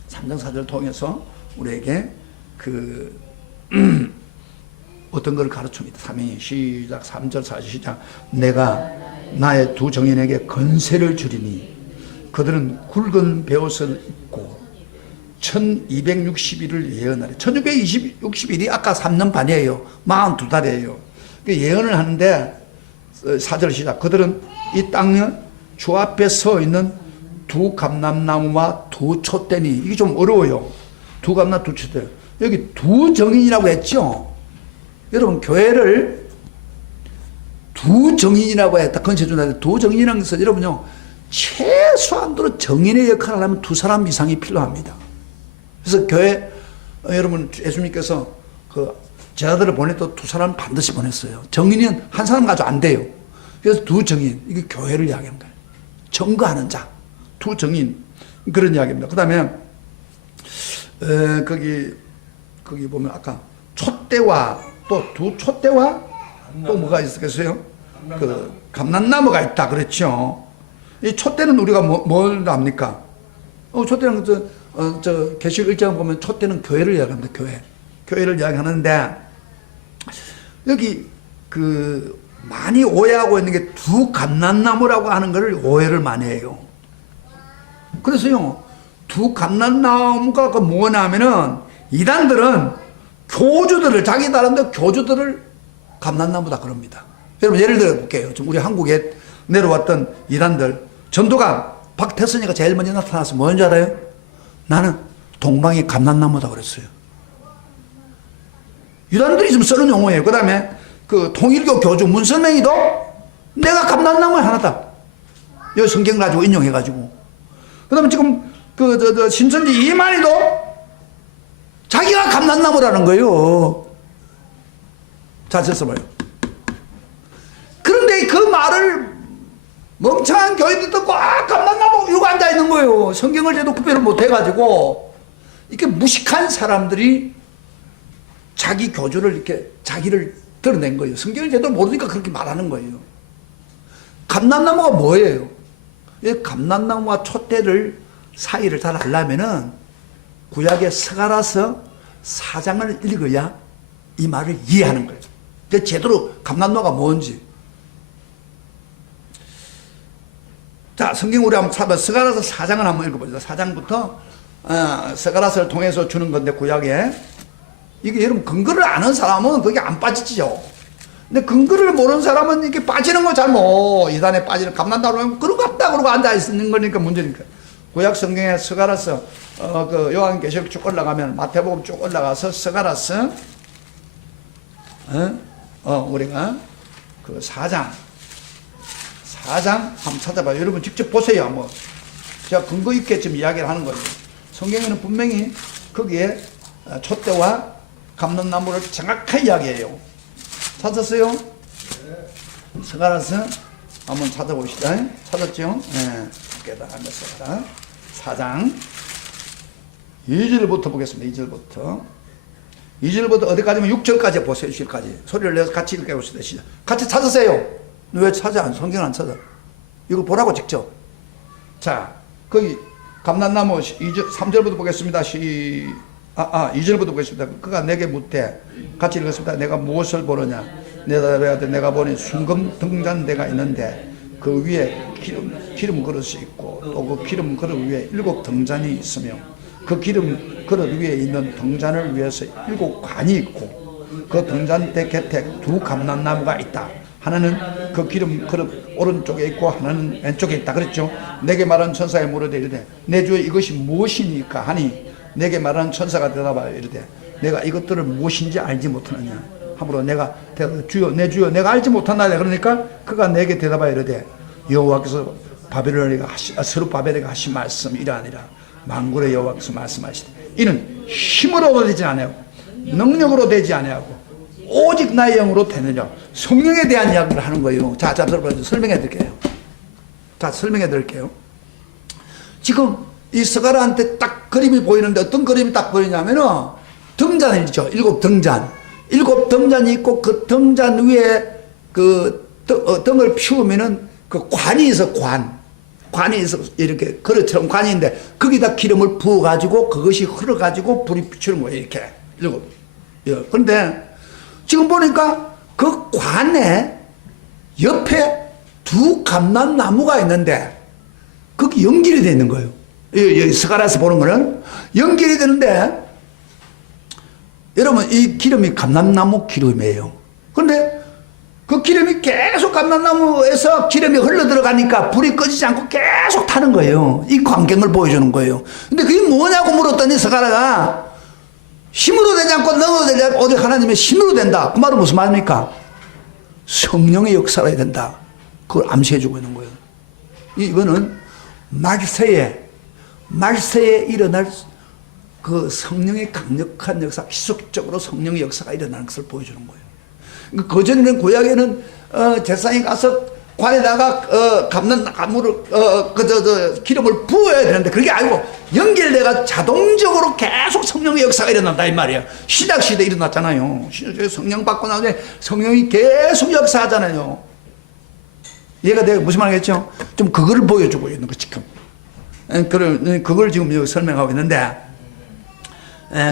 3장 4절을 통해서 우리에게 어떤 걸 가르칩니다. 사명이 시작. 3절 4절 시작. 내가 나의 두 정인에게 건세를 주리니 그들은 굵은 베옷을 입고 1260일을 예언하래. 1660일이 아까 3년 반이에요. 42달이에요. 예언을 하는데 4절 시작. 그들은 이 땅에 주 앞에 서 있는 두 감람나무와 두 촛대니, 이게 좀 어려워요. 두 감람 두 촛대. 여기 두 정인이라고 했죠. 여러분 교회를 두 정인이라고 했다. 건세준다는데 두 정인이라는 것은 여러분요, 최소한도로 정인의 역할을 하려면 두 사람 이상이 필요합니다. 그래서 교회 여러분 예수님께서 그 제자들을 보낼 때 두 사람 반드시 보냈어요. 정인은 한 사람 가지고 안 돼요. 그래서 두 정인, 이게 교회를 이야기합니다. 증거하는 자, 두 정인, 그런 이야기입니다. 그 다음에 거기 보면 아까 촛대와 또 두 촛대와 또 뭐가 있었겠어요? 그 감람나무가 있다 그랬죠. 이 촛대는 우리가 뭘 압니까? 촛대는 저 계시록 1장 보면 촛대는 교회를 이야기합니다. 교회를 이야기하는데 여기 그 많이 오해하고 있는 게 두 감람나무라고 하는 것을 오해를 많이 해요. 그래서요, 두 감람나무가 뭐냐면은 이단들은 교주들을, 자기 나름대로 교주들을 감람나무다 그럽니다. 여러분 예를 들어 볼게요. 지금 우리 한국에 내려왔던 이단들, 전도가 박태선이가 제일 먼저 나타나서 뭔지 알아요? 나는 동방이 감람나무다 그랬어요. 이단들이 좀 쓰는 용어예요. 그 다음에 그 통일교 교주 문설명이도 내가 감람나무의 하나다. 이 성경 가지고 인용해가지고. 그 다음에 지금 신천지 이만희도 자기가 감람나무라는 거예요. 자, 됐어봐요. 그런데 그 말을 멍청한 교인들 듣고 감람나무 이러고 앉아있는 거예요. 성경을 제대로 구별을 못해가지고 이렇게 무식한 사람들이 자기 교주를 이렇게 자기를 드러낸 거예요. 성경을 제대로 모르니까 그렇게 말하는 거예요. 감람나무가 뭐예요? 이 감람나무와 촛대를 사이를 잘 알려면은 구약의 스가랴서 4장을 읽어야 이 말을 이해하는 거예요. 그러니까 제대로 감람나무가 뭔지. 자, 성경 우리 한번 찾아 스가랴서 4장을 한번 읽어보자. 4장부터 스가랴서를 통해서 주는 건데 구약에 이게 여러분 근거를 아는 사람은 거기 안 빠지죠. 근데 근거를 모르는 사람은 이렇게 빠지는 거 잘 이단에 빠지는 감난다고 하면 그런 거 없다 그러고 앉아 있는 거니까 문제니까. 구약 성경에 스가랴서 그 요한계시록 쭉 올라가면 마태복음 쭉 올라가서 스가랴서 우리가 그 4장 한번 찾아봐요. 여러분 직접 보세요. 한번 제가 근거 있게 지금 이야기를 하는 거예요. 성경에는 분명히 거기에 촛대와 감람나무를 정확하게 이야기해요. 찾았어요? 스가랴서 한번 찾아보시다. 찾았죠? 네. 깨달으면서 4장 2절부터 보겠습니다. 2절부터 어디까지면 6절까지 보세요. 6절까지 소리를 내서 같이 읽어봅시다. 시작. 같이 찾으세요. 왜 찾아? 성경 안 찾아? 이거 보라고 직접. 자, 거기 감람나무 3절부터 보겠습니다. 2절부터 보겠습니다. 그가 내게 묻되 같이 읽었습니다. 내가 무엇을 보느냐? 내가 보니 순금 등잔대가 있는데 그 위에 기름 그릇이 있고 또 그 기름 그릇 위에 7 등잔이 있으며 그 기름 그릇 위에 있는 등잔을 위해서 7 관이 있고 그 등잔대 곁에 2 감람나무가 있다. 하나는 그 기름 그릇 오른쪽에 있고 하나는 왼쪽에 있다. 그랬죠? 내게 말한 천사에 물으되 이르되 내 주여 이것이 무엇이니까 하니 내게 말하는 천사가 대답하여 이르되 내가 이것들을 무엇인지 알지 못하느냐. 함으로 내가 주여 내 주여 내가 알지 못하나이다. 그러니까 그가 내게 대답하여 이르되 여호와께서 스룹바벨에게 하신 말씀 이러하니라. 만군의 여호와께서 말씀하시되 이는 힘으로 되지 아니하고 능력으로 되지 아니하고 오직 나의 영으로 되느냐. 성령에 대한 이야기를 하는 거예요. 자, 설명해 드릴게요. 지금 이 스가랴한테 딱 그림이 보이는데 어떤 그림이 딱 보이냐면은 등잔이죠. 7 등잔. 7 등잔이 있고 그 등잔 위에 그 등을 피우면은 그 관이 있어, 관이 있어. 이렇게 그릇처럼 관이 있는데 거기다 기름을 부어가지고 그것이 흘러가지고 불이 비추는 거예요. 이렇게. 7. 예. 그런데 지금 보니까 그 관에 옆에 2 감람나무가 있는데 거기 연결이 되어 있는 거예요. 이 스가랴에서 보는 거는 연결이 되는데 여러분 이 기름이 감람나무 기름이에요. 그런데 그 기름이 계속 감람나무에서 기름이 흘러 들어가니까 불이 꺼지지 않고 계속 타는 거예요. 이 광경을 보여주는 거예요. 근데 그게 뭐냐고 물었더니 스가랴가 힘으로 되지 않고 능으로 되지 않고 오직 하나님의 힘으로 된다. 그 말은 무슨 말입니까? 성령의 역사가 된다. 그걸 암시해 주고 있는 거예요. 이거는 말세에 일어날 그 성령의 강력한 역사, 기속적으로 성령의 역사가 일어나는 것을 보여주는 거예요. 그전에는 구약에는 제사장이 가서 관에다가 감는 나무를 기름을 부어야 되는데 그게 아니고 연결돼가 자동적으로 계속 성령의 역사가 일어난다 이 말이에요. 신약 시대 일어났잖아요. 신약 성령 받고 나서 성령이 계속 역사하잖아요. 얘가 내가 무슨 말이겠죠? 좀 그거를 보여주고 있는 거 지금. 그걸 지금 여기 설명하고 있는데,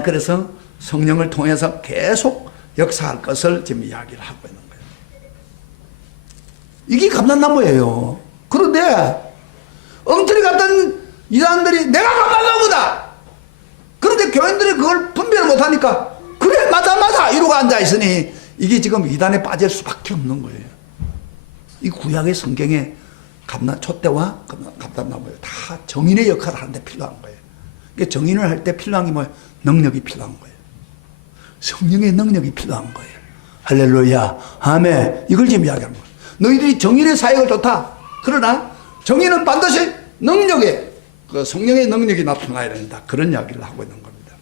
그래서 성령을 통해서 계속 역사할 것을 지금 이야기를 하고 있는 거예요. 이게 감람나무예요. 그런데 엉터리 같은 이단들이 내가 감람나무다. 그런데 교인들이 그걸 분별을 못하니까 그래 맞아 이러고 앉아있으니 이게 지금 이단에 빠질 수밖에 없는 거예요. 이 구약의 성경에 촛대와 감람나무예요. 다 정인의 역할을 하는데 필요한 거예요. 그러니까 정인을 할 때 필요한 게 뭐예요? 능력이 필요한 거예요. 성령의 능력이 필요한 거예요. 할렐루야, 아멘. 이걸 지금 이야기하는 거예요. 너희들이 정인의 사역을 좋다. 그러나 정인은 반드시 능력에 그 성령의 능력이 나타나야 된다. 그런 이야기를 하고 있는 겁니다.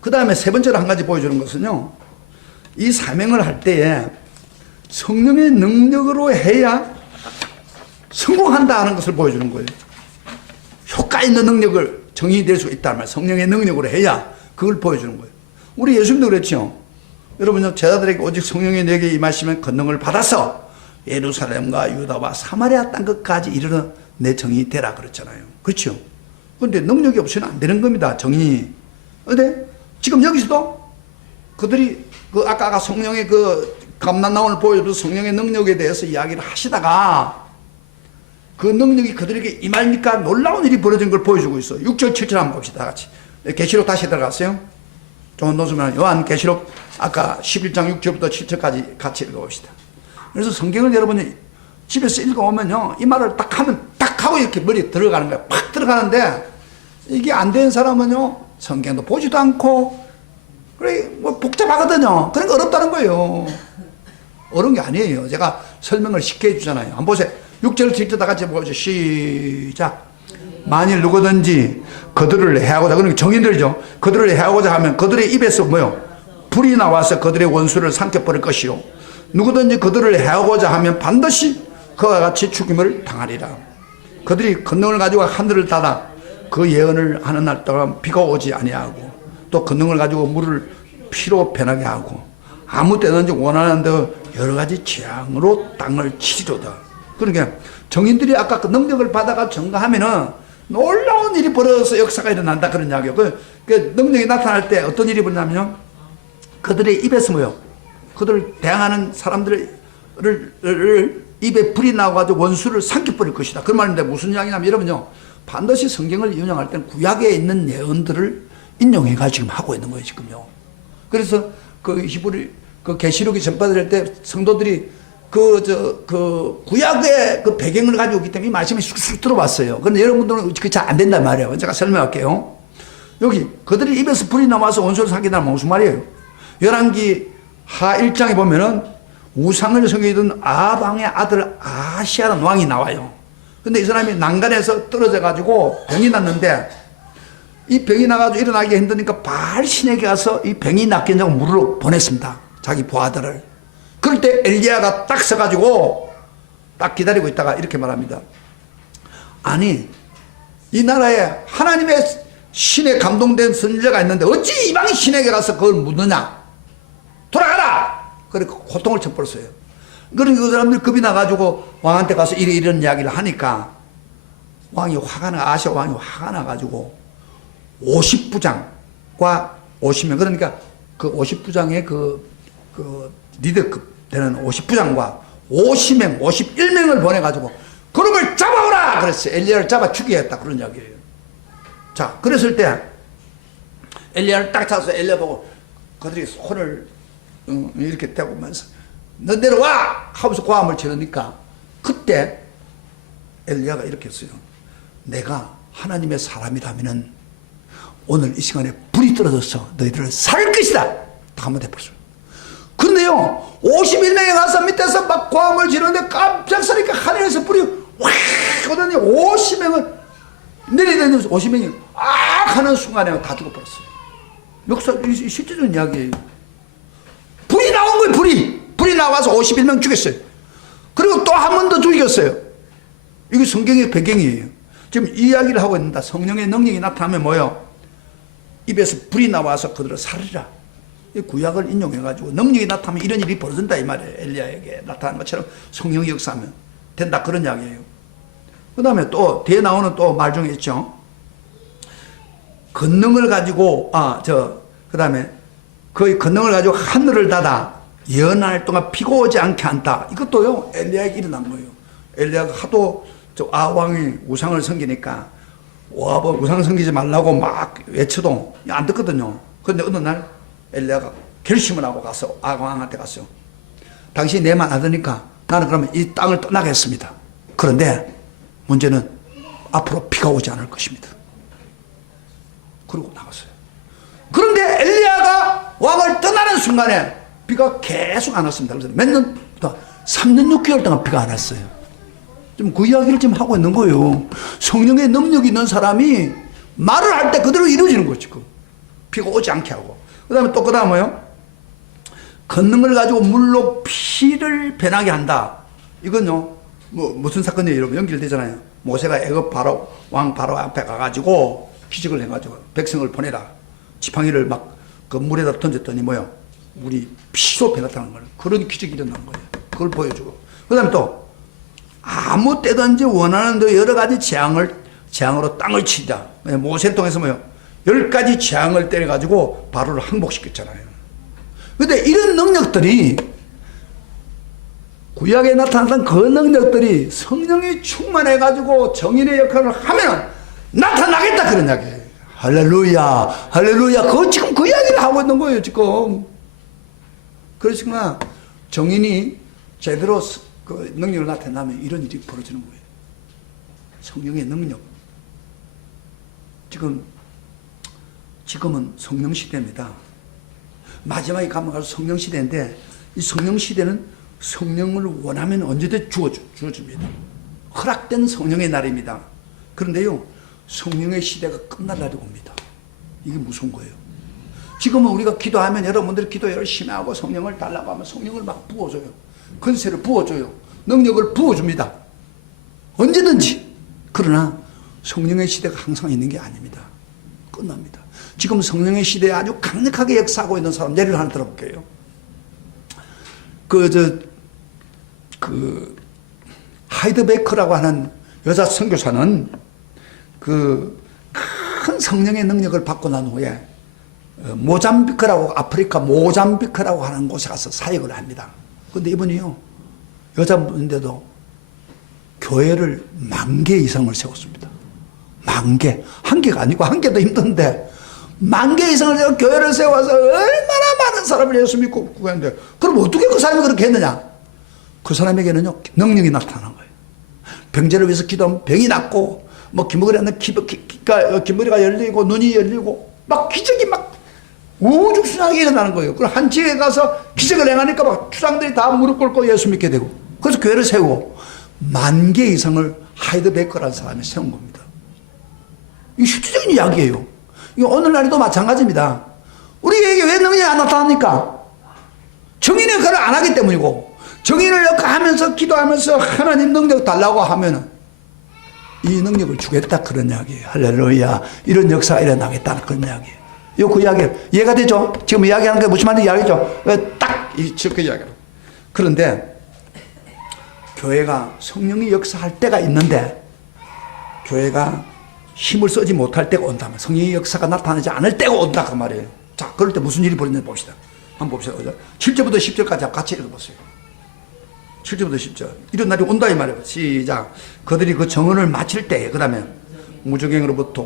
그 다음에 세 번째로 한 가지 보여주는 것은요, 이 사명을 할 때에 성령의 능력으로 해야 성공한다 하는 것을 보여주는 거예요. 효과 있는 능력을 정인이 될 수 있다는 말, 성령의 능력으로 해야 그걸 보여주는 거예요. 우리 예수님도 그랬죠. 여러분, 제자들에게 오직 성령의 내게 임하시면 권능을 받아서 예루살렘과 유다와 사마리아 땅 끝까지 이르러 내 정인이 되라 그랬잖아요. 그렇죠? 그런데 능력이 없이는 안 되는 겁니다, 정인이. 근데 지금 여기서도 그들이 그 아까 성령의 그 감람나무를 보여준 성령의 능력에 대해서 이야기를 하시다가 그 능력이 그들에게 임하니까 놀라운 일이 벌어진 걸 보여주고 있어요. 6절 7절 한번 봅시다 같이. 계시록 다시 들어갔어요. 좀 놓으면 요한 계시록 아까 11장 6절부터 7절까지 같이 읽어봅시다. 그래서 성경을 여러분이 집에서 읽어오면요, 이 말을 딱 하면 딱 하고 이렇게 머리에 들어가는 거예요. 팍 들어가는데 이게 안 되는 사람은요, 성경도 보지도 않고 그래 뭐 복잡하거든요. 그러니까 어렵다는 거예요. 어려운 게 아니에요. 제가 설명을 쉽게 해주잖아요. 한번 보세요. 6절 7절 다 같이 보죠. 시작. 만일 누구든지 그들을 해하고자, 그러니까 정인들죠. 그들을 해하고자 하면 그들의 입에서 뭐요? 불이 나와서 그들의 원수를 삼켜버릴 것이요. 누구든지 그들을 해하고자 하면 반드시 그와 같이 죽임을 당하리라. 그들이 권능을 가지고 하늘을 닫아 그 예언을 하는 날 동안 비가 오지 아니하고, 또 권능을 가지고 물을 피로 변하게 하고, 아무 때든지 원하는 대로 여러 가지 재앙으로 땅을 치리로다. 그러니까 정인들이 아까 그 능력을 받아가 증가하면은 놀라운 일이 벌어져서 역사가 일어난다 그런 이야기예요. 그 능력이 나타날 때 어떤 일이 벌어냐면요, 그들의 입에서 뭐요? 그들을 대항하는 사람들을 입에 불이 나와가지고 원수를 삼켜버릴 것이다. 그 말인데 무슨 이야기냐면, 여러분요, 반드시 성경을 인용할 때는 구약에 있는 예언들을 인용해가 지금 하고 있는 거예요, 지금요. 그래서 그 히브리 그 계시록이 전파될 때 성도들이 그 구약의 그 배경을 가지고 있기 때문에 이 말씀이 쑥쑥 들어왔어요. 그런데 여러분들은 그게 잘 안 된단 말이에요. 제가 설명할게요. 여기 그들이 입에서 불이 나와서 원수를 삼킨다는 무슨 말이에요? 열왕기 하 1장에 보면은 우상을 섬기던 아방의 아들 아시아라는 왕이 나와요. 근데 이 사람이 난간에서 떨어져 가지고 병이 났는데, 이 병이 나가지고 일어나기 힘드니까 바알 신에게 가서 이 병이 낫게 하자고 물을 보냈습니다. 자기 부하들을. 그럴 때 엘리야가 딱 서가지고 딱 기다리고 있다가 이렇게 말합니다. 아니, 이 나라에 하나님의 신에 감동된 선지자가 있는데 어찌 이방인 신에게 가서 그걸 묻느냐? 돌아가라! 그러니까 고통을 쳐버렸어요. 그러니까 그 사람들이 겁이 나가지고 왕한테 가서 이런 이야기를 하니까 왕이 화가 나, 아시아 왕이 화가 나가지고 50부장과 50명, 그러니까 그 50부장의 그 리더급 되는 50부장과 50명, 51명을 보내가지고 그놈을 잡아오라! 그랬어요. 엘리야를 잡아 죽이겠다. 그런 이야기예요. 자, 그랬을 때 엘리야를 딱 잡아서 엘리야 보고 그들이 손을 이렇게 떼보면서 너 내려와! 하면서 고함을 지르니까 그때 엘리야가 이렇게 했어요. 내가 하나님의 사람이라면은 오늘 이 시간에 불이 떨어져서 너희들을 살 것이다. 딱 한번 해보세요. 그런데요, 51명이 가서 밑에서 막 고함을 지르는데 깜짝 소리가 하늘에서 불이 확 50명을 내리다니면서 50명이 악 하는 순간에 다 죽어버렸어요. 역사 실제적인 이야기예요. 불이 나온 거예요. 불이 나와서 51명 죽였어요. 그리고 또 한 번 더 죽였어요. 이게 성경의 배경이에요. 지금 이 이야기를 하고 있는다. 성령의 능력이 나타나면 뭐예요? 입에서 불이 나와서 그들을 살리라. 이 구약을 인용해가지고 능력이 나타나면 이런 일이 벌어진다 이 말이에요. 엘리야에게 나타난 것처럼 성령이 역사하면 된다, 그런 이야기예요. 그 다음에 또 뒤에 나오는 또 말 중에 있죠. 권능을 가지고 그 다음에 그 권능을 가지고 하늘을 닫아 연할 동안 비가 오지 않게 한다. 이것도요 엘리야에게 일어난 거예요. 엘리야가 하도 저 아왕이 우상을 섬기니까 우상 섬기지 말라고 막 외쳐도 안 듣거든요. 그런데 어느 날 엘리야가 결심을 하고 가서 아왕한테 갔어요. 당신이 내 말 안 듣으니까 나는 그러면 이 땅을 떠나겠습니다. 그런데 문제는 앞으로 비가 오지 않을 것입니다. 그러고 나갔어요. 그런데 엘리야가 왕을 떠나는 순간에 비가 계속 안 왔습니다. 그래서 몇 년, 3년 6개월 동안 비가 안 왔어요. 지금 그 이야기를 지금 하고 있는 거예요. 성령의 능력이 있는 사람이 말을 할 때 그대로 이루어지는 거죠. 비가 오지 않게 하고. 그 다음에 또 뭐요? 권능을 가지고 물로 피를 변하게 한다. 이건요, 무슨 사건이에요? 여러분 연결되잖아요. 모세가 애굽 왕 바로 앞에 가가지고 기적을 해가지고 백성을 보내라. 지팡이를 막 그 물에다 던졌더니 뭐요? 물이 피로 변했다는 거예요. 그런 기적이 일어난 거예요. 그걸 보여주고. 그 다음에 또 아무 때든지 원하는 데 여러 가지 재앙으로 땅을 치자. 모세를 통해서 뭐요? 10가지 재앙을 때려가지고 바로를 항복시켰잖아요. 근데 이런 능력들이 구약에 나타났던 그 능력들이 성령이 충만해가지고 정인의 역할을 하면 나타나겠다, 그런 이야기예요. 할렐루야, 할렐루야. 지금 그 이야기를 하고 있는 거예요, 지금. 그렇지만 정인이 제대로 그 능력을 나타내면 이런 일이 벌어지는 거예요. 성령의 능력. 지금은 성령 시대입니다. 마지막에 가면 갈수록 성령 시대인데 이 성령 시대는 성령을 원하면 언제든 주어줍니다. 허락된 성령의 날입니다. 그런데요, 성령의 시대가 끝날 날이 옵니다. 이게 무서운 거예요. 지금은 우리가 기도하면 여러분들이 기도 열심히 하고 성령을 달라고 하면 성령을 막 부어줘요. 권세를 부어줘요. 능력을 부어줍니다. 언제든지. 그러나 성령의 시대가 항상 있는 게 아닙니다. 끝납니다. 지금 성령의 시대에 아주 강력하게 역사하고 있는 사람 예를 하나 들어볼게요. 하이드베커라고 하는 여자 선교사는 큰 성령의 능력을 받고 난 후에 모잠비크라고, 아프리카 모잠비크라고 하는 곳에 가서 사역을 합니다. 그런데 이분이요, 여자분인데도 교회를 10,000개 이상을 세웠습니다. 10,000개. 1개가 아니고 1개도 힘든데 10,000개 이상을 세워 교회를 세워서 얼마나 많은 사람을 예수 믿고 구했는데, 그럼 어떻게 그 사람이 그렇게 했느냐? 그 사람에게는요, 능력이 나타난 거예요. 병자를 위해서 기도하면 병이 낫고, 긴머리가 열리고 눈이 열리고 막 기적이 막 우죽순하게 일어나는 거예요. 그럼 한 지역에 가서 기적을 행하니까 막 추장들이 다 무릎 꿇고 예수 믿게 되고, 그래서 교회를 세우고 10,000개 이상을 하이드베커라는 사람이 세운 겁니다. 이게 실질적인 이야기예요. 이거 오늘날에도 마찬가지입니다. 우리에게 왜 능력이 안 나타납니까? 정인의 역할을 안 하기 때문이고, 정인을 하면서 기도하면서 하나님 능력 달라고 하면은 이 능력을 주겠다, 그런 이야기예요. 할렐루야. 이런 역사가 일어나겠다는 그런 이야기예요. 그 이야기 이해가 되죠? 지금 이야기하는 게 무슨 말인지 이야기죠? 딱 그 이야기로. 그런데 교회가 성령이 역사할 때가 있는데 교회가 힘을 쓰지 못할 때가 온다면, 성령의 역사가 나타나지 않을 때가 온다, 그 말이에요. 자, 그럴 때 무슨 일이 벌어지는지 봅시다. 한번 봅시다. 7절부터 10절까지 같이 읽어보세요. 7절부터 10절. 이런 날이 온다 이 말이에요. 시작. 그들이 그 정언을 마칠 때, 그 다음에 무저갱으로부터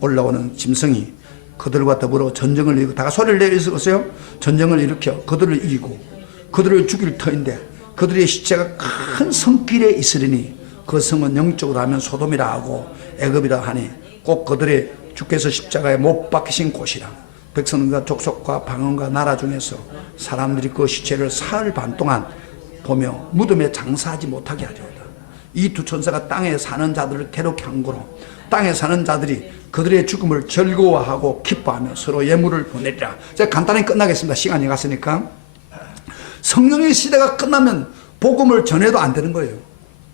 올라오는 짐승이 그들과 더불어 전쟁을 일으키고, 다 소리를 내리세요. 전쟁을 일으켜 그들을 이기고 그들을 죽일 터인데 그들의 시체가 큰 성길에 있으리니 그 성은 영적으로 하면 소돔이라 하고 애굽이라 하니 꼭 그들의 주께서 십자가에 못 박히신 곳이라. 백성과 족속과 방언과 나라 중에서 사람들이 그 시체를 사흘 반 동안 보며 무덤에 장사하지 못하게 하리로다. 이 두 천사가 땅에 사는 자들을 괴롭게 한 거로 땅에 사는 자들이 그들의 죽음을 즐거워하고 기뻐하며 서로 예물을 보내리라. 제가 간단히 끝나겠습니다. 시간이 갔으니까. 성령의 시대가 끝나면 복음을 전해도 안 되는 거예요.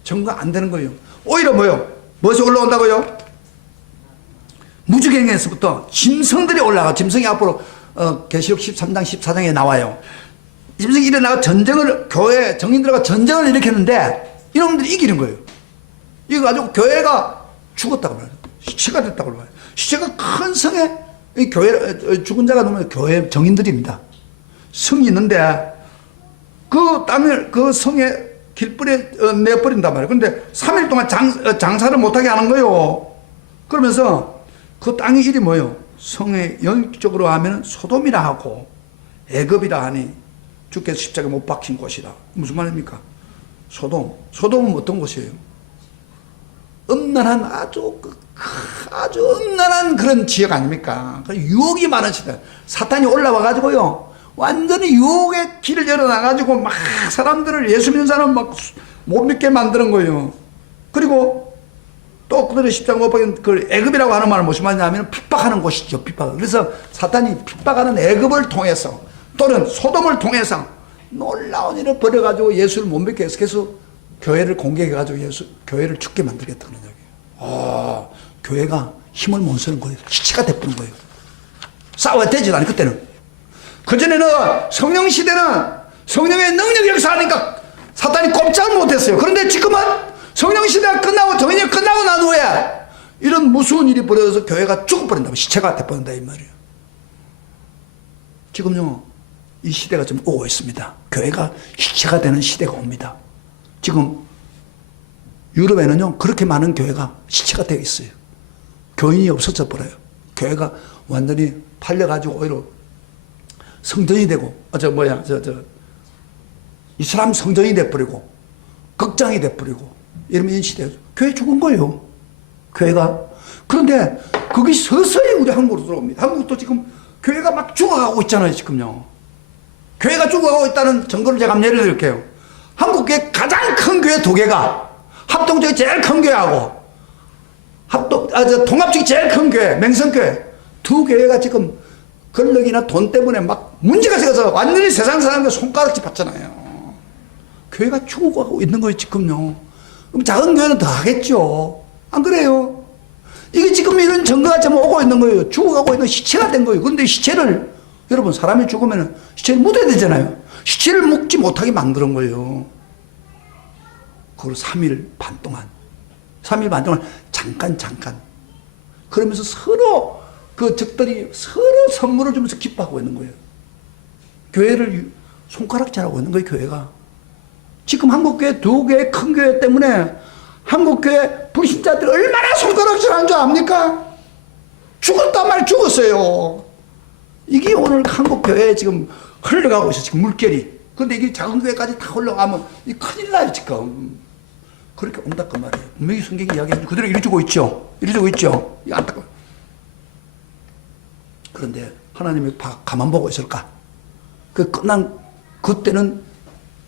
전가 안 되는 거예요. 오히려 뭐요? 무엇이 올라온다고요? 무주경에서부터 짐승들이 올라가. 짐승이 앞으로 계시록 13장 14장에 나와요. 짐승이 일어나가 전쟁을, 교회 정인들과 전쟁을 일으켰는데 이놈들이 이기는 거예요. 이거 가지고 교회가 죽었다고 말해요. 시체가 됐다고 말해요. 시체가 큰 성에, 이 교회 죽은 자가 넘으면 교회 정인들입니다. 성이 있는데 그 땅을 그 성에 길불에 내버린단 말이에요. 그런데 3일 동안 장사를 못하게 하는 거예요. 그러면서 그 땅의 이름이 뭐예요? 성에 영적으로 하면 소돔이라 하고 애굽이라 하니 주께서 십자가에 못 박힌 곳이다. 무슨 말입니까? 소돔은 어떤 곳이에요? 음란한 아주 음란한 그런 지역 아닙니까? 유혹이 많은 시대. 사탄이 올라와 가지고요, 완전히 유혹의 길을 열어놔 가지고 막 사람들을, 예수 믿는 사람 막 못 믿게 만드는 거예요. 그리고 또 그들의 십자가 못 박힌 그 애굽이라고 하는 말은 무슨 말이냐면 핍박하는 곳이죠. 핍박. 그래서 사탄이 핍박하는 애굽을 통해서 또는 소돔을 통해서 놀라운 일을 벌여가지고 예수를 못 믿게 해서 계속 교회를 공격해가지고 교회를 죽게 만들겠다는 얘기예요. 교회가 힘을 못 쓰는 거예요. 시체가 돼버린 거예요. 싸워야 되지도 않아요, 그때는. 그전에는 성령 시대는 성령의 능력이 역사하니까 사탄이 꼼짝을 못했어요. 그런데 지금은 성령 시대가 끝나고 정인이 끝나고 난 후에 이런 무서운 일이 벌어져서 교회가 죽어버린다고, 시체가 돼버린다 이 말이에요. 지금요, 이 시대가 좀 오고 있습니다. 교회가 시체가 되는 시대가 옵니다. 지금 유럽에는요, 그렇게 많은 교회가 시체가 되어 있어요. 교인이 없어져 버려요. 교회가 완전히 팔려가지고 오히려 성전이 되고, 이슬람 성전이 돼버리고, 극장이 돼버리고, 이러면 이 시대에 교회 죽은 거예요. 교회가. 그런데 그게 서서히 우리 한국으로 들어옵니다. 한국도 지금 교회가 막 죽어가고 있잖아요, 지금요. 교회가 죽어가고 있다는 증거를 제가 한번 예를 들게요. 한국교회 가장 큰 교회 두 개가, 합동적이 제일 큰 교회하고, 통합적이 제일 큰 교회, 맹성교회, 두 교회가 지금 권력이나 돈 때문에 막 문제가 생겨서 완전히 세상 사람들 손가락질 받잖아요. 교회가 죽어가고 있는 거예요, 지금요. 그럼 작은 교회는 더 하겠죠. 안 그래요? 이게 지금 이런 증거가 지금 오고 있는 거예요. 죽어가고 있는 시체가 된 거예요. 그런데 시체를, 여러분, 사람이 죽으면 시체를 묻어야 되잖아요. 시체를 묻지 못하게 만드는 거예요. 그걸 3일 반 동안 잠깐 그러면서 서로 그 적들이 서로 선물을 주면서 기뻐하고 있는 거예요. 교회를 손가락질하고 있는 거예요, 교회가. 지금 한국교회 두 개의 큰 교회 때문에 한국교회 불신자들이 얼마나 손가락질하는 줄 압니까? 죽었단 말이에요. 죽었어요. 이게 오늘 한국교회에 지금 흘러가고 있어요, 지금 물결이. 근데 이게 작은 교회까지 다 흘러가면 이 큰일 나요, 지금. 그렇게 온다고 말이에요. 분명히 성경이 이야기하는 그대로 이루어지고 있죠. 이루어지고 있죠. 이거 안타까워요. 그런데 하나님이 가만 보고 있을까? 그때는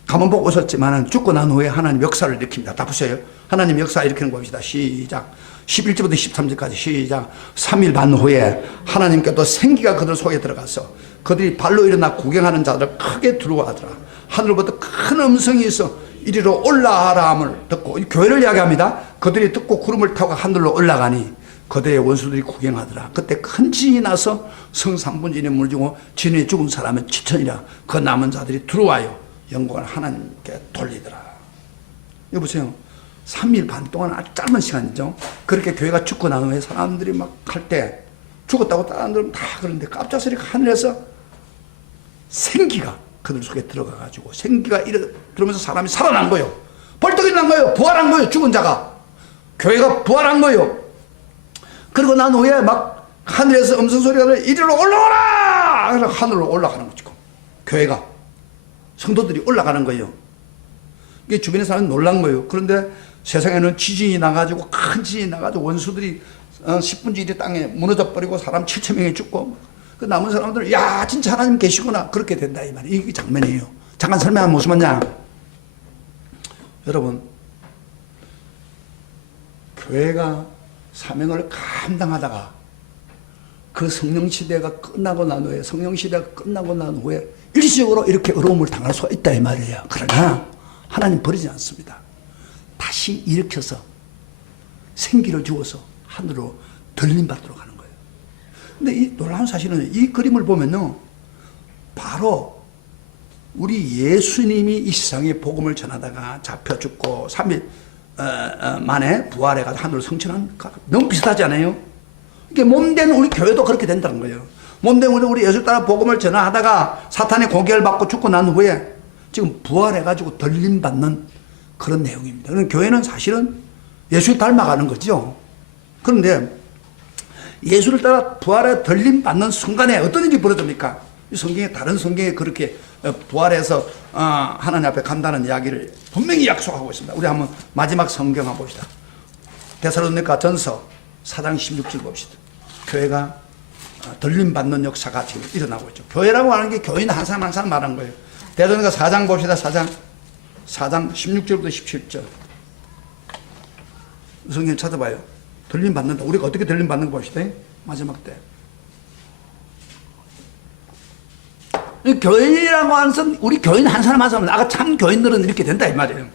가만 보고 있었지만 죽고 난 후에 하나님 역사를 일으킵니다. 다 보세요. 하나님 역사 일으키는 거 봅시다. 시작. 11절부터 13절까지 시작. 3일 반 후에 하나님께서 생기가 그들 속에 들어가서 그들이 발로 일어나 구경하는 자들을 크게 두려워하더라. 하늘로부터 큰 음성이 있어 이리로 올라가라 함을 듣고, 교회를 이야기합니다. 그들이 듣고 구름을 타고 하늘로 올라가니 그들의 원수들이 구경하더라. 그때 큰 지진이 나서 성삼분진에 물지고 진에 죽은 사람은 7천이라. 그 남은 자들이 들어와요 영광을 하나님께 돌리더라. 여보세요. 3일 반 동안 아주 짧은 시간이죠. 그렇게 교회가 죽고 난 후에 사람들이 막 할 때 죽었다고 다른 사람들은 다 그러는데 갑자기 하늘에서 생기가 그들 속에 들어가가지고 생기가 들어오면서 사람이 살아난 거예요. 벌떡 일어난 거예요. 부활한 거예요. 죽은 자가. 교회가 부활한 거예요. 그리고 난 후에 막 하늘에서 음성소리가 들려 이리로 올라오라! 그래서 하늘로 올라가는 거죠. 교회가. 성도들이 올라가는 거예요. 이게 주변의 사람이 놀란 거예요. 그런데 세상에는 지진이 나가지고 큰 지진이 나가지고 원수들이 10분의 1이 땅에 무너져 버리고 사람 7천 명이 죽고 그 남은 사람들은 야 진짜 하나님 계시구나 그렇게 된다 이 말이에요. 이게 장면이에요. 잠깐 설명하면 무슨 말이냐. 여러분 교회가 사명을 감당하다가 그 성령 시대가 끝나고 난 후에, 성령 시대가 끝나고 난 후에 일시적으로 이렇게 어려움을 당할 수가 있다 이 말이에요. 그러나 하나님 버리지 않습니다. 다시 일으켜서 생기를 주어서 하늘로 들림받도록 하는 거예요. 근데 이 놀라운 사실은 이 그림을 보면요, 바로 우리 예수님이 이 세상에 복음을 전하다가 잡혀 죽고 3일 만에 부활해가지고 하늘로 성천한 너무 비슷하지 않아요? 이게 몸된 우리 교회도 그렇게 된다는 거예요. 몸된 우리 예수 따라 복음을 전하다가 사탄의 공격을 받고 죽고 난 후에 지금 부활해가지고 들림받는 그런 내용입니다. 그럼 교회는 사실은 예수를 닮아가는 거죠. 그런데 예수를 따라 부활해 들림받는 순간에 어떤 일이 벌어집니까? 성경에, 다른 성경에 그렇게 부활해서 하나님 앞에 간다는 이야기를 분명히 약속하고 있습니다. 우리 한번 마지막 성경 한번 봅시다. 데살로니가 전서 4장 16절 봅시다. 교회가 들림받는 역사가 지금 일어나고 있죠. 교회라고 하는 게 교인 한 사람 한 사람 말하는 거예요. 데살로니가 4장 봅시다. 4장 16절부터 17절. 성경 찾아봐요. 들림받는다. 우리가 어떻게 들림받는 거 봅시다. 마지막 때. 교인이라고 하는 것은 우리 교인 한 사람 한 사람, 나가 참 교인들은 이렇게 된다 이 말이에요.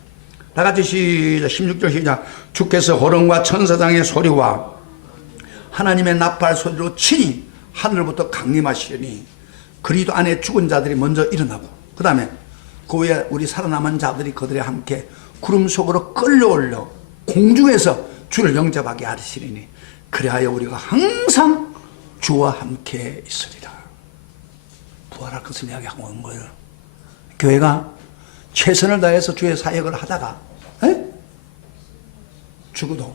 다 같이 시작. 16절 시작. 주께서 호령과 천사장의 소리와 하나님의 나팔 소리로 친히 하늘부터 강림하시려니 그리스도 안에 죽은 자들이 먼저 일어나고, 그 다음에 그 후에 우리 살아남은 자들이 그들에 함께 구름 속으로 끌려올려 공중에서 주를 영접하게 하시리니 그리하여 우리가 항상 주와 함께 있으리라. 부활할 것을 이야기하고 있는 거예요. 교회가 최선을 다해서 주의 사역을 하다가 죽어도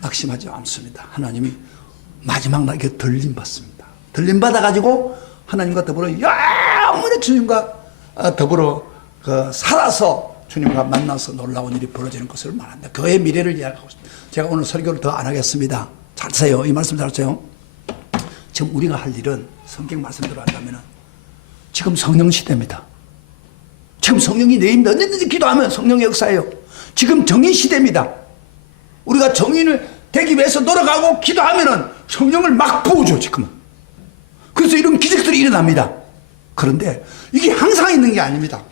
낙심하지 않습니다. 하나님이 마지막 날에 들림받습니다. 들림받아가지고 하나님과 더불어 영원히 주님과 더불어 살아서 주님과 만나서 놀라운 일이 벌어지는 것을 말한다. 교회의 미래를 이야기하고 있습니다. 제가 오늘 설교를 더 안 하겠습니다. 잘 세요. 이 말씀 잘 세요. 지금 우리가 할 일은 성경 말씀대로 한다면 지금 성령 시대입니다. 지금 성령이 내입니다. 언제든지 기도하면 성령의 역사예요. 지금 정의 시대입니다. 우리가 정의를 되기 위해서 노력하고 기도하면 성령을 막 부어줘 지금은. 그래서 이런 기적들이 일어납니다. 그런데 이게 항상 있는 게 아닙니다.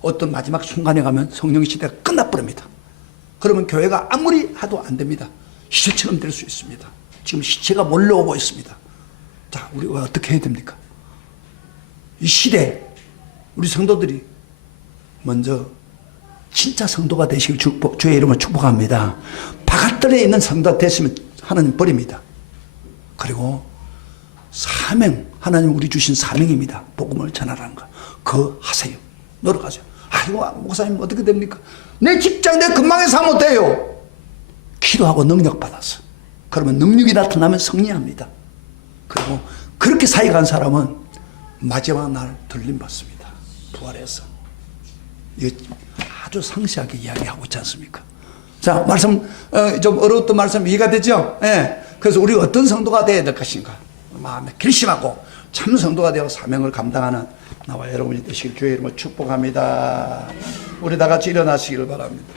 어떤 마지막 순간에 가면 성령의 시대가 끝나버립니다. 그러면 교회가 아무리 해도 안 됩니다. 시체처럼 될 수 있습니다. 지금 시체가 몰려오고 있습니다. 자, 우리가 어떻게 해야 됩니까? 이 시대에 우리 성도들이 먼저 진짜 성도가 되시길 주의 이름으로 축복합니다. 바깥들에 있는 성도가 됐으면 하나님 버립니다. 그리고 사명, 하나님 우리 주신 사명입니다. 복음을 전하라는 거. 그거 하세요. 노력하세요. 아이고, 목사님 어떻게 됩니까? 내 직장 내 근방에서 하면 돼요. 기도하고 능력 받았어. 그러면 능력이 나타나면 승리합니다. 그리고 그렇게 사역한 사람은 마지막 날 들림받습니다. 부활해서. 이거 아주 상세하게 이야기하고 있지 않습니까? 자, 말씀 좀 어려웠던 말씀 이해가 되죠? 예. 그래서 우리가 어떤 성도가 되어야 될 것인가? 마음에 결심하고 참 성도가 되어 사명을 감당하는 나와 여러분이 되시길 주의 이름으로 축복합니다. 우리 다 같이 일어나시기를 바랍니다.